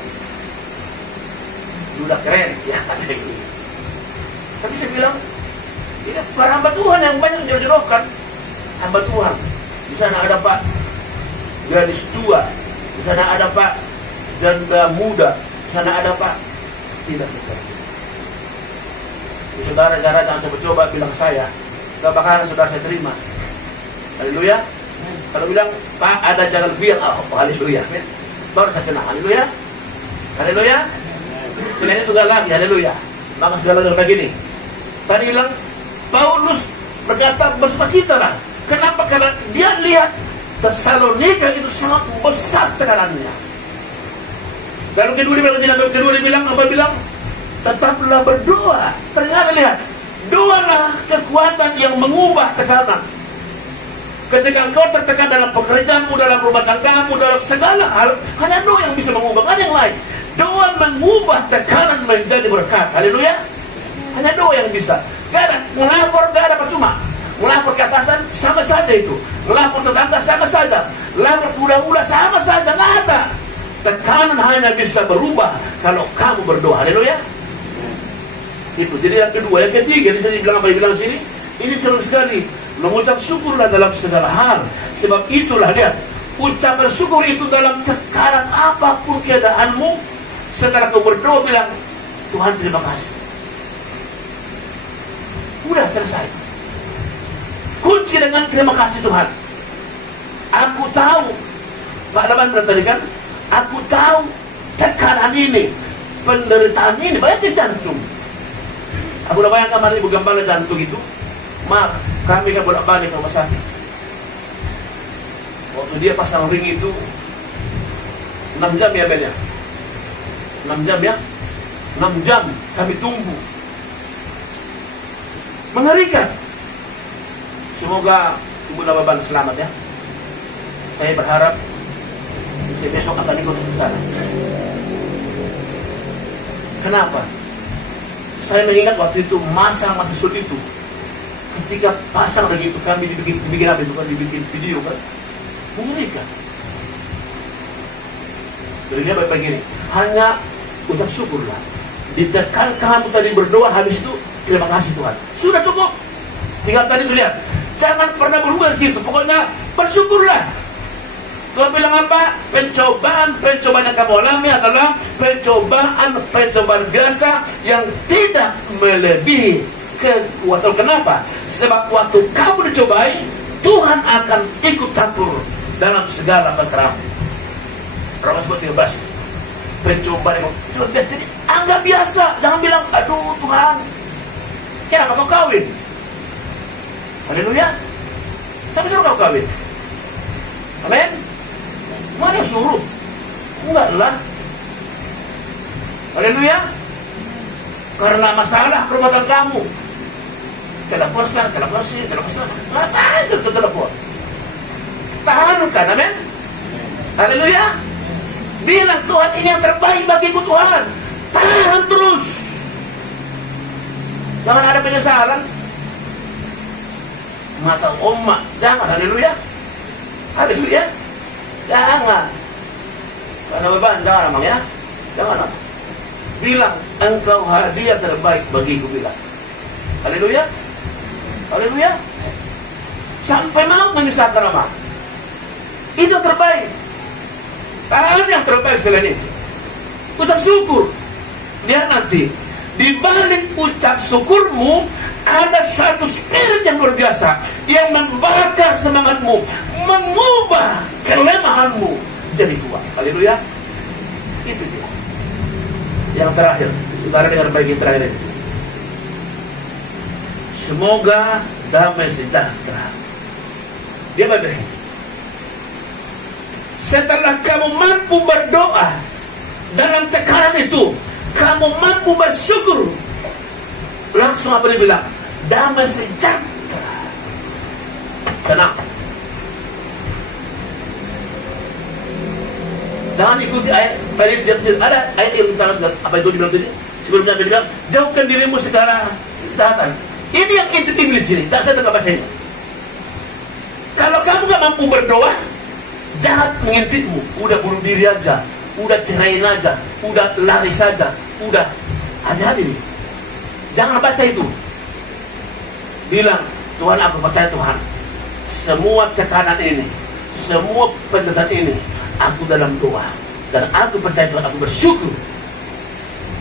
Udah keren, ya. Tapi saya bilang, ini bukan hamba Tuhan yang banyak dijodohkan. Hamba Tuhan. Di sana ada Pak gadis tua, di sana ada Pak janda muda, di sana ada Pak tidak seperti. Saudara-saudara jangan coba-coba bilang saya, gak bakalan saudara saya terima. Haleluya. Kalau bilang Pak ada jalan biar, haleluya. Baru saya senang, haleluya. Haleluya. Selain itu gak lagi, haleluya. Maka segala begini. Tadi bilang Paulus berkata bersukacita lah. Kenapa? Karena dia lihat Tesalonika itu sangat besar tekanannya. Lalu kedua dia bilang apa bilang? Tetaplah berdoa. Ternyata lihat, doalah kekuatan yang mengubah tekanan. Ketika engkau tertekan dalam pekerjaanmu, dalam rumah tanggamu, dalam segala hal, hanya doa yang bisa mengubah, ada yang lain. Doa mengubah tekanan menjadi berkat. Haleluya. Hanya doa yang bisa. Gak ada melapor, gak ada percuma. Melapor ke atasan sama saja itu. Melapor tetangga sama saja. Melapor kuda-kuda sama saja, gak ada. Tekanan hanya bisa berubah kalau kamu berdoa. Haleluya. Itu. Jadi yang kedua, yang ketiga, bisa dibilang apa dibilang sini? Ini seru sekali. Mengucap syukurlah dalam segala hal. Sebab itulah lihat, ucapan syukur itu dalam tekanan apapun keadaanmu. Setelah kau berdoa bilang, Tuhan terima kasih. Udah selesai. Kunci dengan terima kasih Tuhan. Aku tahu, Pak Laban bilang tadi kan, aku tahu tekanan ini, penderitaan ini banyak di jantung. Aku udah bayangkan kemarin ibu gembala jantung itu. Maaf, kami kan bolak-balik ke rumah sakit. Waktu dia pasang ring itu 6 jam ya Ben ya? 6 jam ya? 6 jam kami tunggu. Mengerikan. Semoga Ibu Lababan selamat ya. Saya berharap saya besok akan ikut ke sana. Kenapa? Saya mengingat waktu itu masa-masa sulit itu. Ketika pasang begitu kami dibikin apa itu kan, dibikin video kan, mengerikan. Jadi dia baik begini, hanya ucap syukurlah. Ditekan kamu tadi berdoa, habis itu terima kasih Tuhan. Sudah cukup. Tinggal tadi tuh lihat, jangan pernah berubah di situ. Pokoknya bersyukurlah. Tuhan bilang apa? Pencobaan yang kamu alami adalah pencobaan biasa yang tidak melebihi kekuatan. Kenapa? Sebab waktu kamu dicobai, Tuhan akan ikut campur dalam segala perkaramu. Roma 13. Pencobaan yang jadi anggap biasa. Jangan bilang, aduh Tuhan, kenapa kau kawin? Haleluya. Siapa suruh kau kawin? Amin. Mana suruh? Enggak lah. Haleluya. Karena masalah rumah tangga kamu. Telepon. Ngapain itu telepon? Tahankan, amin. Haleluya. Bilang Tuhan, ini yang terbaik bagiku Tuhan. Tahan terus. Jangan ada penyesalan. Mata omak, jangan. Haleluya. Haleluya. Jangan. Karena beban, jangan emang ya. Jangan. Bilang, engkau hadiah terbaik bagiku, bilang. Haleluya. Haleluya. Sampai mau menyusahkan emang. Itu yang terbaik. Tahan yang terbaik selain itu. Ucap syukur. Lihat nanti, di balik ucap syukurmu ada satu spirit yang luar biasa yang membakar semangatmu, mengubah kelemahanmu jadi kuat. Haleluya. Itu dia. Yang terakhir, saudara dengar baik yang terakhir ini. Semoga damai sejahtera. Dia begini. Setelah kamu mampu berdoa dalam tekanan itu, kamu mampu bersyukur, langsung apa dia bilang? Damai sejahtera. Tenang. Jangan ikuti ayat tadi ada ayat yang sangat apa itu dibilang tadi? Sebelumnya dia bilang, jauhkan dirimu segala kejahatan. Ini yang intip iblis ini. Tak saya tengah bahasanya. Kalau kamu gak mampu berdoa, jahat mengintipmu. Udah bunuh diri aja, udah cerain aja, udah lari saja, udah hati-hati nih. Jangan baca itu. Bilang, Tuhan, aku percaya Tuhan. Semua tekanan ini, semua penderitaan ini, aku dalam doa. Dan aku percaya Tuhan, aku bersyukur.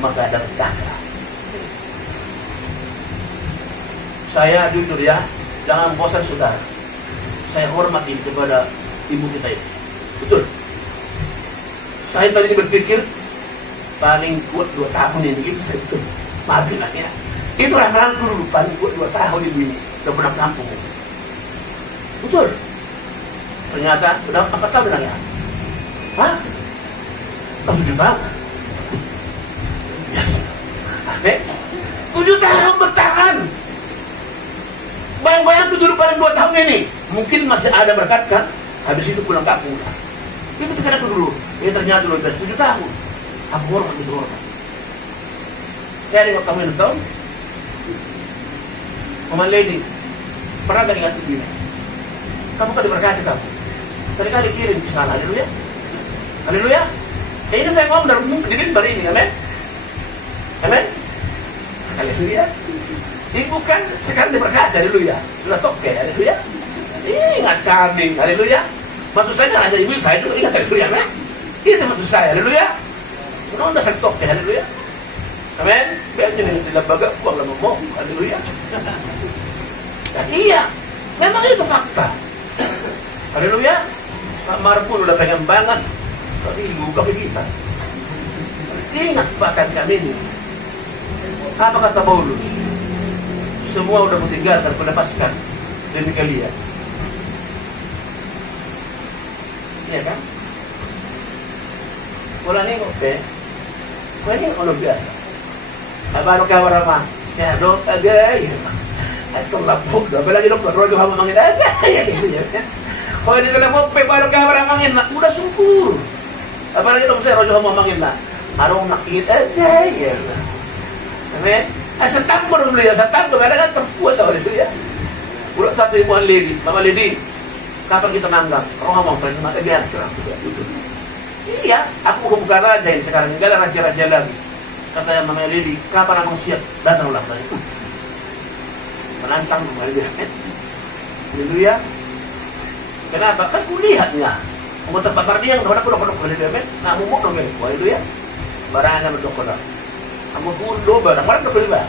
Maka ada sejahtera. Saya jujur ya, jangan bosan saudara. Saya hormati kepada ibu kita itu. Betul. Saya tadi berpikir paling kuat 2 tahun ini gitu saya betul. Maafin lah ya. Itu ramalanku dulu paling kuat 2 tahun ibu ini. Udah pulang kampung. Betul. Ternyata sudah 4 tahun bilangnya. Hah? 7 tahun. Yes. Oke. 7 tahun bertahan. Bayang-bayang itu dulu paling 2 tahun ini. Mungkin masih ada berkat kan? Habis itu pulang kampung. Itu pikiran aku dulu. Ya ternyata dulu 7 tahun. Aku hormat itu hormat. Kayak ada kamu yang tahu? Mama Lady, pernah gak ingat begini? Kamu kan diberkati kamu. Kali-kali kirim ke sana. Haleluya. Haleluya. Ini saya ngomong dari mimbar ini. Amin. Amin. Haleluya. Ibu kan sekarang diberkati. Haleluya. Sudah toke. Haleluya. Ingat kami. Haleluya. Maksud saya kan ada ibu saya juga ingat. Haleluya. Amin. Itu maksud saya. Haleluya. Sudah saya toke. Haleluya. Amin. Biar jangan tidak baga. Buang lama mau. Haleluya. Dan iya. Memang itu fakta. Haleluya. Pak Marpun udah pengen banget. Tapi ibu kami kita. Ingat bahkan kami ini. Apa kata Paulus? Semua udah kutinggalkan, kulepaskan demi kalian. Iya kan? Wala ni oke. Pwede kalau biasa. Baru ka warama. Siya do agay. Ay, telepon. Apalagi dokter, rojo hama mangin aja. Ya gitu ya. Kalau di telepon, baru kabar mangin na, udah syukur. Apalagi dokter, rojo hama mangin na. Harong nakit aja ya. Amen. Setan baru beli ya, setan tuh kadang kan terpuas awal itu ya. Udah satu ibuan lady, Mama Lady, kapan kita nanggap? Roh hama friend, maka biasa. Iya, aku buka raja yang sekarang, enggak ada rahasia-rahasia lagi. Kata Mama Lady, kapan abang siap? Datanglah. Menantang kembali dia. Haleluya. Kenapa? Kan kulihatnya. Mau tempat pardi yang udah kodok kembali dia, men. Nah, mumuk dong, men. Wah, itu ya. Barangnya mendok-kodok. Kamu kundo barang kembali, Bang.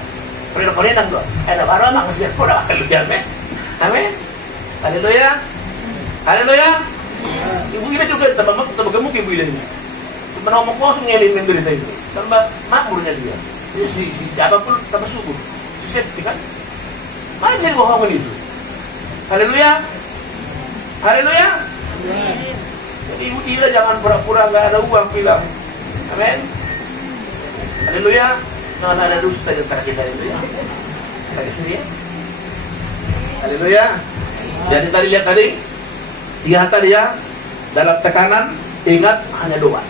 Pernah nang do. Ada barang mak masih kodok. Haleluya, men. Amin. Haleluya. Haleluya. Ibu kita juga tambah gemuk ibu ini. Cuma ngomong kosong ngelin berita itu. Tambah makmurnya dia. Si apapun tambah subur. Si septi kan. Mana bisa dibohongin itu? Haleluya. Haleluya. Jadi ibu kira jangan pura-pura nggak ada uang bilang. Amin. Haleluya. Jangan ada dusta di antara kita itu ya. Haleluya. Haleluya. Jadi tadi lihat tadi 3 hal tadi ya. Dalam tekanan ingat hanya doa.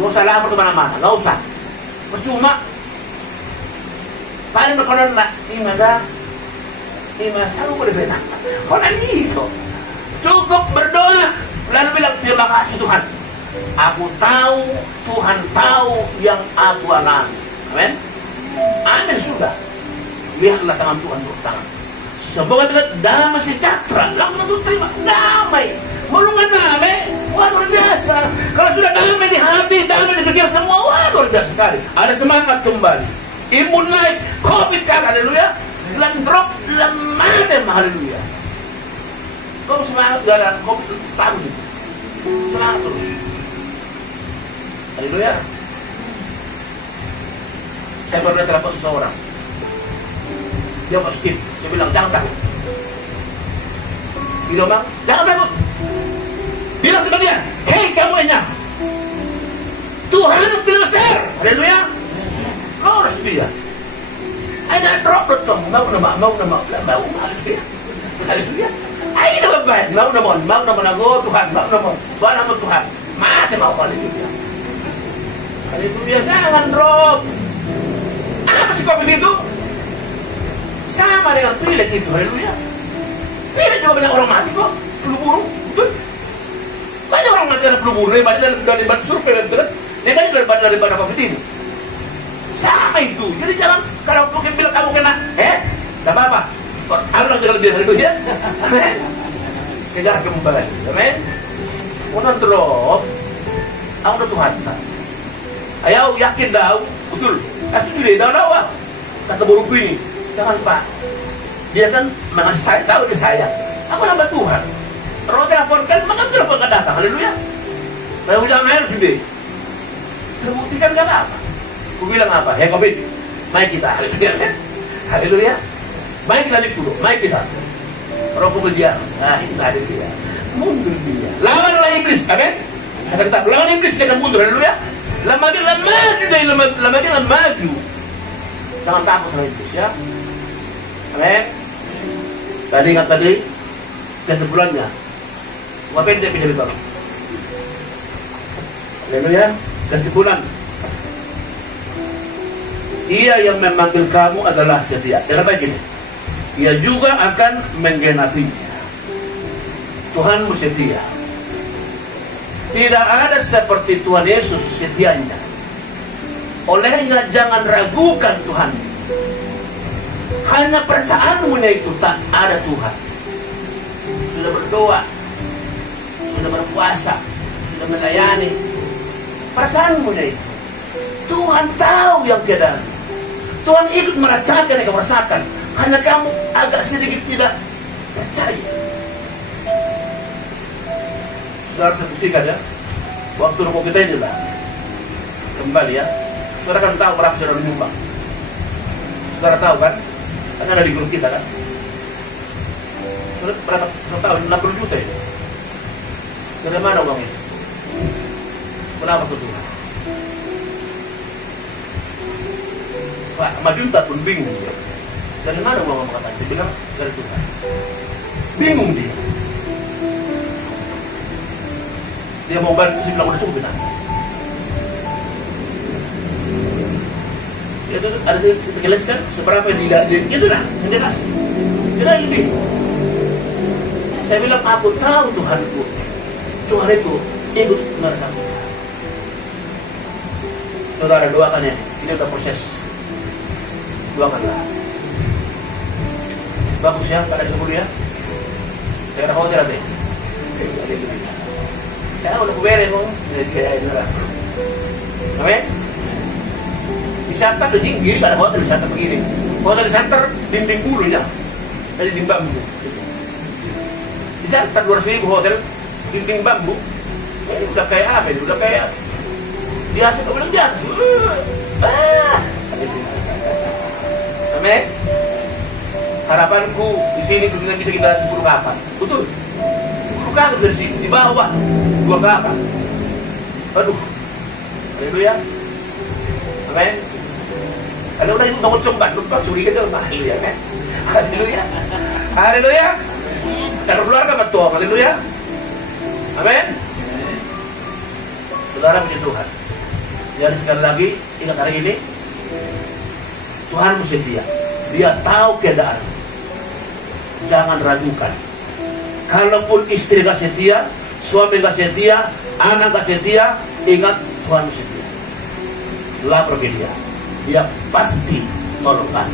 Nggak usah lapor kemana-mana. Nggak usah. Percuma. Paling berkonon nak imadah. Imadah selalu berbeda. Konon itu. Cukup berdoa. Lalu bilang terima kasih Tuhan. Aku tahu Tuhan tahu yang aku alami. Amin. Amin sudah. Lihatlah tangan Tuhan bertangan. Semoga kita damai sejahtera. Langsung itu terima damai. Mulungan damai. Wah luar biasa. Kalau sudah damai di hati, damai di pikiran semua, wah luar biasa sekali. Ada semangat kembali. Imun naik. Covid kan, haleluya. Drop lemah deh, haleluya. Kau semangat gak ada Covid bagus itu. Semangat terus. Haleluya. Saya pernah telepon seseorang. Dia mau skip. Saya bilang jangan takut. Dia bilang jangan takut. Bilang sama dia, hei kamu enyam. Tuhan pilih besar. Haleluya. Kau harus dia. Ada drop betul. Mau nama. Haleluya. Haleluya. Ayo nama baik. Mau nama Tuhan. Mau nama Tuhan. Mati mau haleluya. Haleluya. Jangan drop. Apa sih Covid itu? Sama dengan pilek itu, haleluya. Pilek juga banyak orang mati kok, flu burung, betul. Banyak orang mati karena flu burung, daripada survei dan terus, daripada Covid ini. Sama itu, jadi jangan kalau mungkin bilang kamu kena, tidak apa-apa. Allah jangan dia, haleluya. Amin. Segar kembali, amin. Udah drop, aku udah Tuhan. Ayo yakin dah, betul. Aku sudah dah, kata burung ini. Jangan Pak, dia kan mengasih saya, tahu dia sayang. Aku nambah Tuhan. Roh telepon kan, maka telepon kan datang. Haleluya. Saya udah main sendiri. Terbuktikan gak apa. Aku bilang apa? Hei Covid, mari kita. Haleluya. Haleluya. Mari kita dulu. Mari kita. Roh kebencian. Nah, itu ada dia. Mundur dia. Lawanlah iblis. Amin. Kata kita, lawan iblis jangan mundur. Haleluya. Lamakin maju. Jangan takut sama iblis ya. Amin. Tadi ingat tadi kesimpulannya. Ngapain dia pinjam itu? Haleluya. Kesimpulan. Ia yang memanggil kamu adalah setia. Kenapa gini? Ia juga akan menggenapinya. Tuhanmu setia. Tidak ada seperti Tuhan Yesus setianya. Olehnya jangan ragukan Tuhan. Hanya perasaanmu itu tak ada Tuhan. Sudah berdoa, sudah berpuasa, sudah melayani. Perasaanmu itu. Tuhan tahu yang keadaan. Tuhan ikut merasakan yang kamu rasakan. Hanya kamu agak sedikit tidak percaya. Saudara saya buktikan ya. Waktu rokok kita ini lah. Kembali ya. Saudara kan tahu berapa saudara menyumbang. Saudara tahu kan? Kan ada di grup kita kan. Saudara berapa tahu 60 juta itu. Dari mana uang itu? Kenapa tuh Tuhan? Pak, 5 juta pun bingung ya. Dari mana gua ngomong kata? Dia bilang dari Tuhan. Bingung dia. Dia mau bantu, saya bilang udah cukup benar. Itu ada dijelaskan seberapa yang dia itu lah, yang jelas. Tidak lebih. Saya bilang aku tahu Tuhanku. Tuhan itu ikut merasa kita. Saudara doakan ya, ini udah proses. Doakanlah. Bagus ya, pada dulu ya. Saya khawatir aja. Ya udah kuberes mau. Jadi itu lah. Amin. Di center di sini, gini ada hotel di center begini. Hotel di center dinding bulunya, jadi dinding bambu. Di center 200.000 hotel dinding bambu. Ini udah kayak apa? Ini udah kayak biasa kau bilang biasa. Amin. Harapanku di sini sebenarnya bisa kita 10 kapal, betul? 10 kapal dari sini di bawah 2 kapal. Aduh, haleluya. Amin. Kalau udah itu bangun coba, lupa curiga itu, haleluya, kan? Haleluya, haleluya. Dan keluarga betul, haleluya. Amin. Saudara punya Tuhan. Dan sekali lagi ingat hari ini, Tuhan setia. Dia tahu keadaan. Jangan ragukan. Kalaupun istri gak setia, suami gak setia, anak gak setia, ingat Tuhan setia. Lapor ke dia. Dia pasti tolongkan.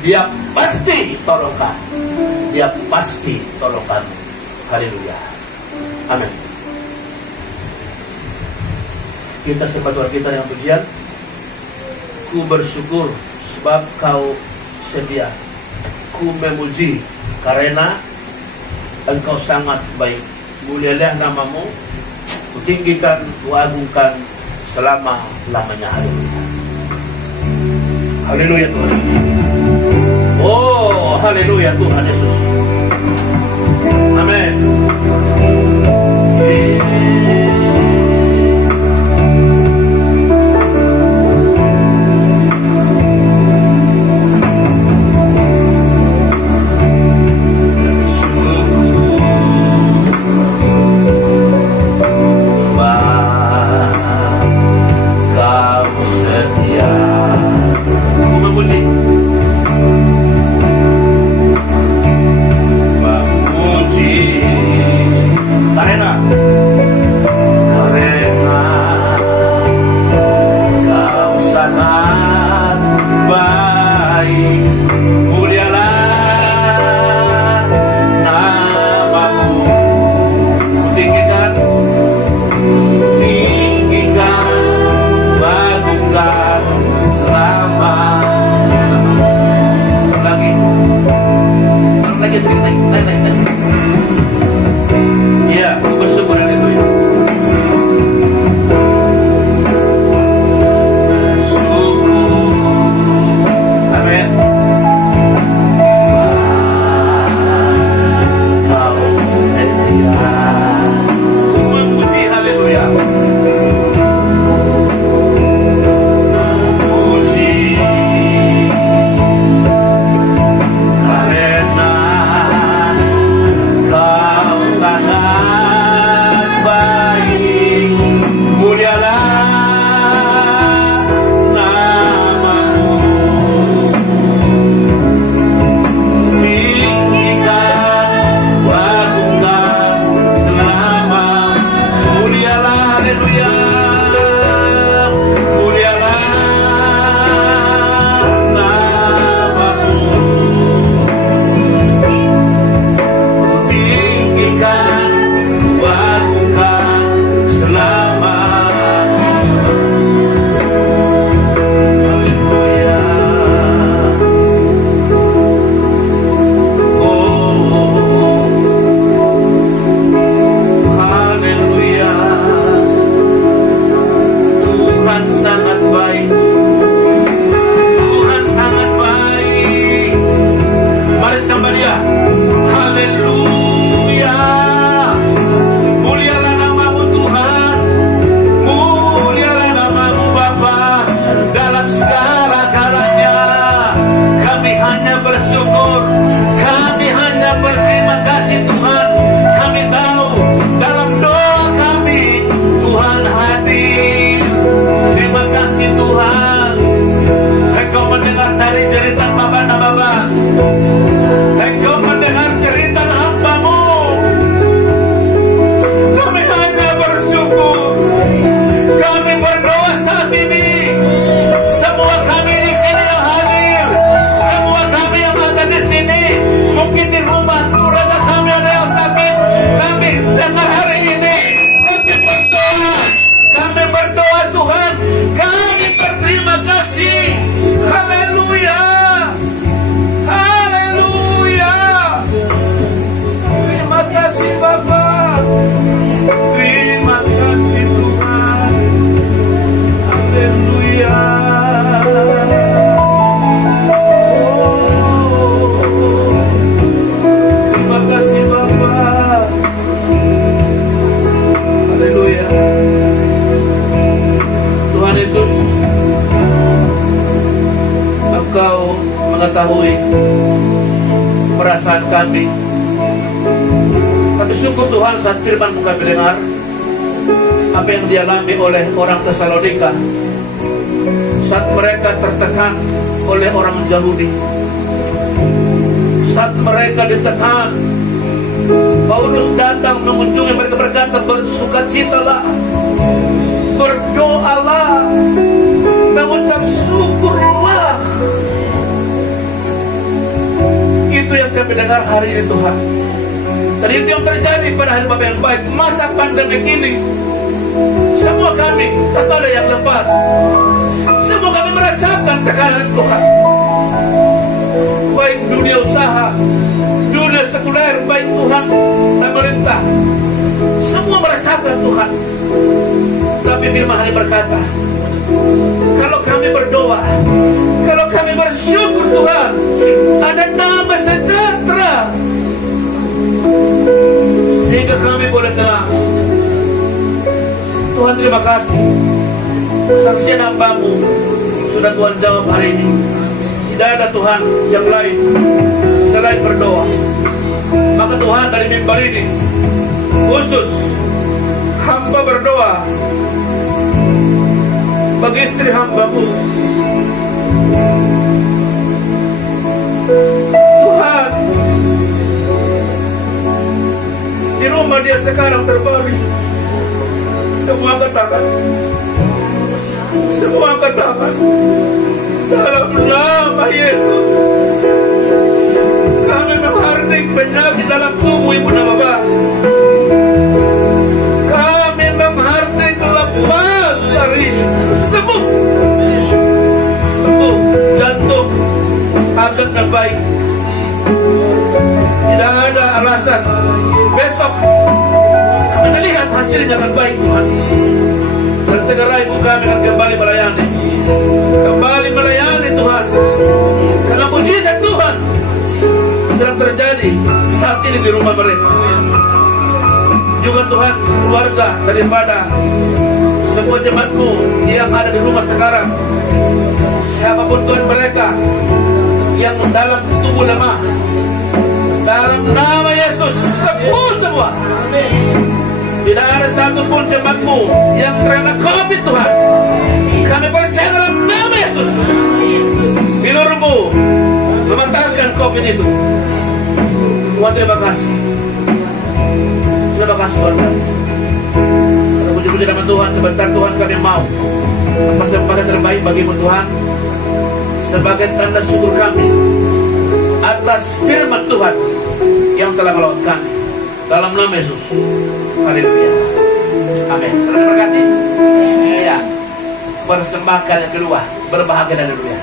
Dia pasti tolongkan. Dia pasti tolongkan. Haleluya. Amin. Kita sembah Tuhan kita yang pujian. Ku bersyukur sebab kau setia. Ku memuji karena engkau sangat baik. Mulialah namamu. Ku tinggikan, ku agungkan selama-lamanya. Haleluya. Haleluya Tuhan. Oh, haleluya Tuhan Yesus. Amin. perasaan kami. Tapi syukur Tuhan saat firman kami dengar apa yang dialami oleh orang Tesalonika saat mereka tertekan oleh orang Yahudi, saat mereka ditekan. Paulus datang mengunjungi mereka, berkata, bersukacitalah, berdoalah, mengucap syukurlah. Itu yang kami dengar hari ini Tuhan. Dan itu yang terjadi pada hari Bapak yang baik. Masa pandemi ini semua kami tak ada yang lepas. Semua kami merasakan tekanan Tuhan. Baik dunia usaha, dunia sekuler, baik Tuhan dan pemerintah, semua merasakan Tuhan. Tapi firman hari berkata, kalau kami berdoa, kalau kami bersyukur Tuhan, ada nama sejahtera, sehingga kami boleh tenang. Tuhan terima kasih. Saksian hamba-Mu sudah Tuhan jawab hari ini. Tidak ada Tuhan yang lain selain berdoa. Maka Tuhan dari mimbar ini khusus hamba berdoa bagi istri hamba-Mu. Tuhan, di rumah dia sekarang terbaring. Semua angkat tangan. Semua angkat tangan. Dalam nama Yesus, kami menghardik penyakit dalam tubuh Ibu dan Bapak. Kami menghardik lepas hari ini. Sembuh. Sembuh. Jantung akan terbaik. Tidak ada alasan. Besok kami lihat hasilnya akan baik Tuhan. Dan segera Ibu kami akan kembali melayani. Kembali melayani Tuhan. Karena mujizat Tuhan sedang terjadi saat ini di rumah mereka. Juga Tuhan, keluarga daripada semua jemaat-Mu yang ada di rumah sekarang, siapapun Tuhan mereka yang dalam tubuh lemah, dalam nama Yesus sembuh semua. Tidak ada satupun jemaat-Mu yang terkena COVID Tuhan. Kami percaya dalam nama Yesus. Bilur-Mu mematahkan COVID itu. Tuhan terima kasih. Terima kasih Tuhan. Puji-puji nama Tuhan. Sebentar Tuhan kami mau persembahkan terbaik bagi-Mu Tuhan, sebagai tanda syukur kami atas firman Tuhan yang telah melawat kami. Dalam nama Yesus. Haleluya. Amin. Saudara berkati. Ya. Persembahkan yang kedua, berbahagia. Haleluya.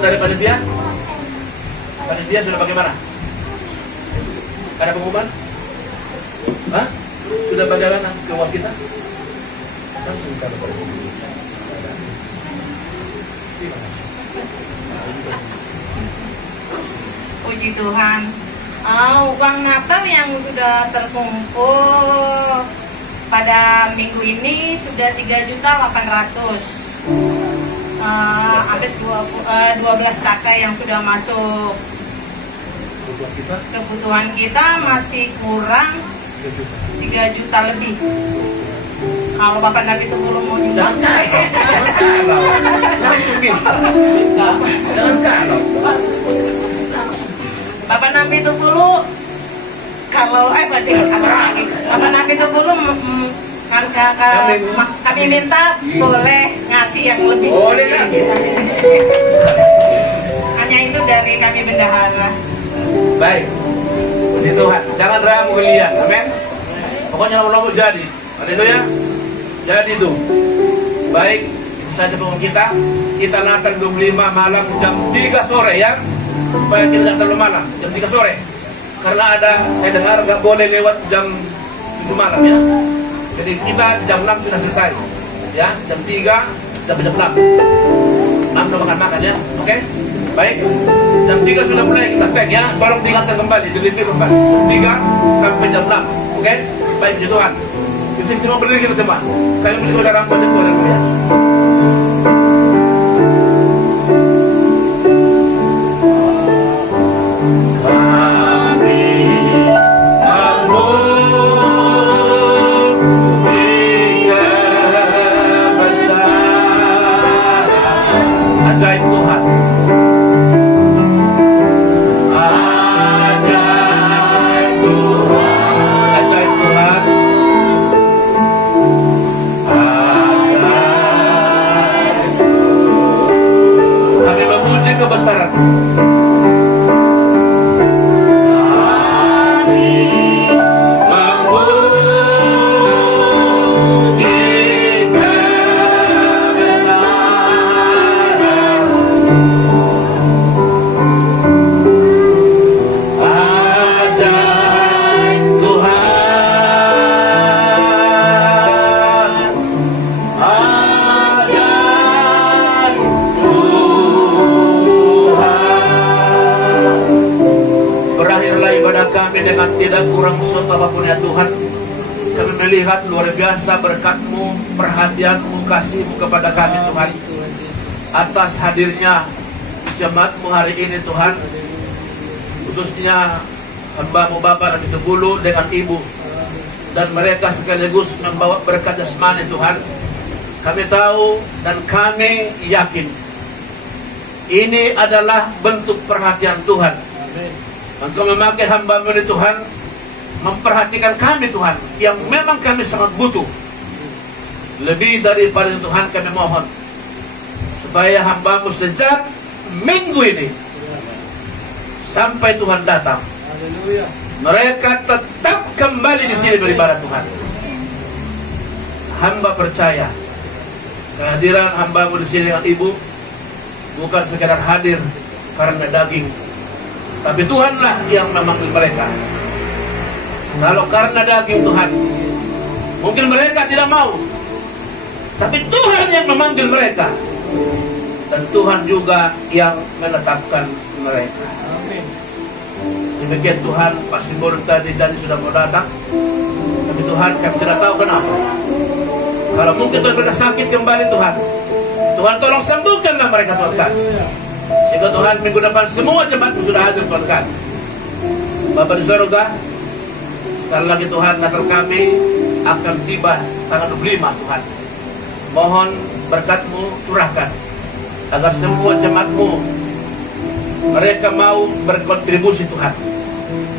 Dari panitia? Panitia sudah bagaimana? Ada pengumuman? Hah? sudah bagaimana keuangan kita? Langsung kita kepada Tuhan. Puji Tuhan. Uang Natal yang sudah terkumpul pada minggu ini sudah 3.800.000. Habis 12 kakak yang sudah masuk. Kebutuhan kita masih kurang 3 juta lebih. Kalau Bapak Nabi itu belum mau juga. Bapak Nabi itu dulu kalau Bapak Nabi itu dulu kami minta boleh ngasih yang lebih. Boleh kan? Hanya itu dari kami bendahara. Baik, puji Tuhan. Jangan ragu kalian, amin. Pokoknya Allah jadi. Haleluya. Jadi itu. Baik, itu saja pengumuman kita. Kita Natal 25 malam jam 3 sore ya. Supaya kita tidak terlalu malam, jam 3 sore. Karena ada, saya dengar nggak boleh lewat jam 7 malam ya. Jadi kita jam 6 sudah selesai. Ya, jam 3 sampai jam 6. 6 udah makan-makan ya. Oke? Baik. Jam 3 sudah mulai kita tag ya. Tolong tinggalkan kembali, deliver kembali. 3 sampai jam 6. Oke? Baik, puji Tuhan. Kita mau berdiri kita semua. Kalian mesti udah rambut dan boleh ya. Ajaib Tuhan. Ajaib Tuhan. Ajaib Tuhan. Ajaib. Kami memuji kebesaran. Dengan tidak kurang suatu apapun ya Tuhan, kami melihat luar biasa berkat-Mu, perhatian-Mu, kasih-Mu kepada kami Tuhan. Atas hadirnya jemaat-Mu hari ini Tuhan, khususnya hamba-Mu Bapak Nabi Tebulu dengan Ibu, dan mereka sekaligus membawa berkat jasmani Tuhan. Kami tahu dan kami yakin ini adalah bentuk perhatian Tuhan. Engkau memakai hamba-Mu ini Tuhan, memperhatikan kami Tuhan, yang memang kami sangat butuh. Lebih daripada itu Tuhan kami mohon, supaya hamba-Mu sejak minggu ini sampai Tuhan datang, mereka tetap kembali di sini beribadah Tuhan. Hamba percaya kehadiran hamba-Mu di sini dengan Ibu bukan sekadar hadir karena daging, tapi Tuhanlah yang memanggil mereka. Kalau karena daging Tuhan, mungkin mereka tidak mau, tapi Tuhan yang memanggil mereka, dan Tuhan juga yang menetapkan mereka. Amin. Demikian Tuhan, Pak Simbol tadi sudah mau datang, tapi Tuhan kami tidak tahu kenapa. Kalau mungkin Tuhan mereka sakit kembali Tuhan, Tuhan tolong sembuhkanlah mereka Tuhan. Sehingga Tuhan minggu depan semua jemaat sudah hadir Tuhan. Bapak di surga, sekali lagi Tuhan, Natal kami akan tiba tanggal 25 Tuhan. Mohon berkat-Mu curahkan, agar semua jemaat-Mu mereka mau berkontribusi Tuhan,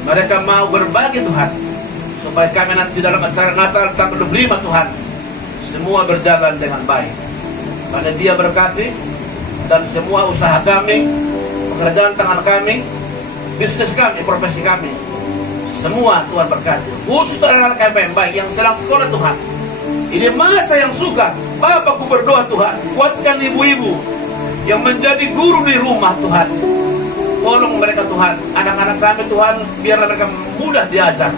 mereka mau berbagi Tuhan, supaya kami nanti dalam acara Natal tanggal 25 Tuhan semua berjalan dengan baik. Karena Dia berkati, dan semua usaha kami, pekerjaan tangan kami, bisnis kami, profesi kami, semua Tuhan berkati. Khusus anak-anak kami yang baik, yang sedang sekolah Tuhan. Ini masa yang suka. Bapakku berdoa Tuhan, kuatkan ibu-ibu yang menjadi guru di rumah Tuhan. Tolong mereka Tuhan, anak-anak kami Tuhan, biarlah mereka mudah diajar.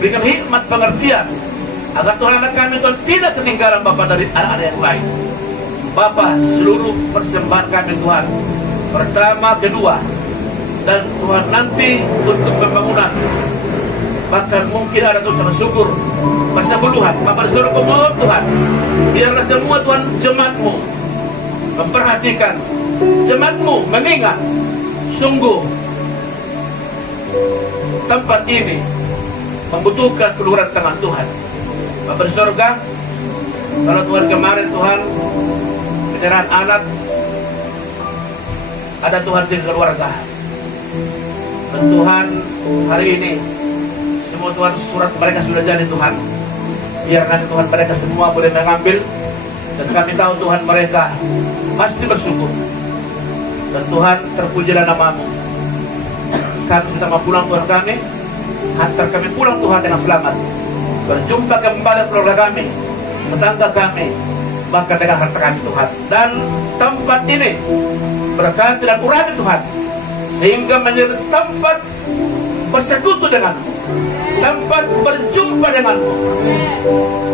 Berikan hikmat pengertian, Agar Tuhan anak kami Tuhan tidak ketinggalan Bapak dari anak-anak yang lain. Bapak, seluruh persembahan kami Tuhan, pertama, kedua, dan Tuhan nanti untuk pembangunan, bahkan mungkin ada Tuhan syukur persepuluhan Bapak disuruh kemohon Tuhan, biarlah semua Tuhan jemaat-Mu memperhatikan, jemaat-Mu mengingat sungguh tempat ini membutuhkan keluaran tangan Tuhan. Bapak di surga, kalau Tuhan kemarin Tuhan penyerahan anak, ada Tuhan di keluarga, dan Tuhan hari ini semua Tuhan surat mereka sudah jadi Tuhan. Biar nanti Tuhan mereka semua boleh mengambil, dan kami tahu Tuhan mereka pasti bersyukur. Dan Tuhan terpujilah nama-Mu. Kami sudah mau pulang Tuhan kami, hantar kami pulang Tuhan dengan selamat. Berjumpa kembali keluarga kami, tetangga kami, bahkan dengan harta kami Tuhan. Dan tempat ini berkati dan urapi Tuhan, sehingga menjadi tempat bersekutu dengan, tempat berjumpa dengan-Mu,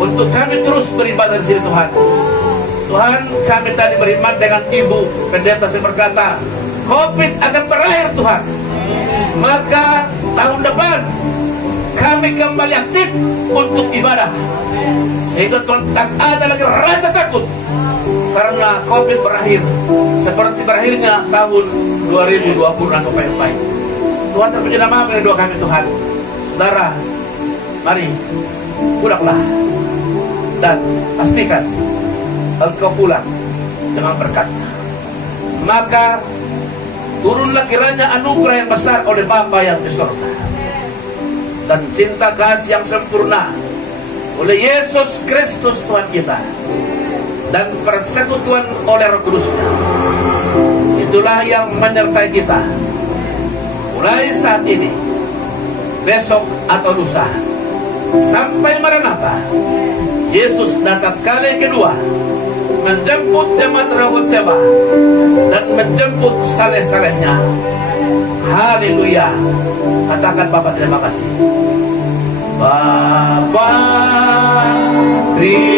untuk kami terus beribadah di sini Tuhan. Tuhan, kami tadi beriman dengan Ibu Pendeta yang berkata COVID akan berakhir Tuhan, maka tahun depan kami kembali aktif untuk ibadah, sehingga Tuhan tak ada lagi rasa takut karena COVID berakhir seperti berakhirnya tahun 2020 dan baik-baik. Tuhan terpuji nama-Mu dari doa kami Tuhan. Saudara, mari pulanglah dan pastikan engkau pulang dengan berkat-Nya. Maka turunlah kiranya anugerah yang besar oleh Bapa yang di surga, dan cinta kasih yang sempurna oleh Yesus Kristus Tuhan kita, dan persekutuan oleh Roh Kudus-Nya, itulah yang menyertai kita mulai saat ini, besok atau lusa, sampai Maranatha Yesus datang kali kedua, menjemput jemaat Rawat Seba dan menjemput saleh-salehnya. Haleluya. Katakan Bapa terima kasih. Bapa terima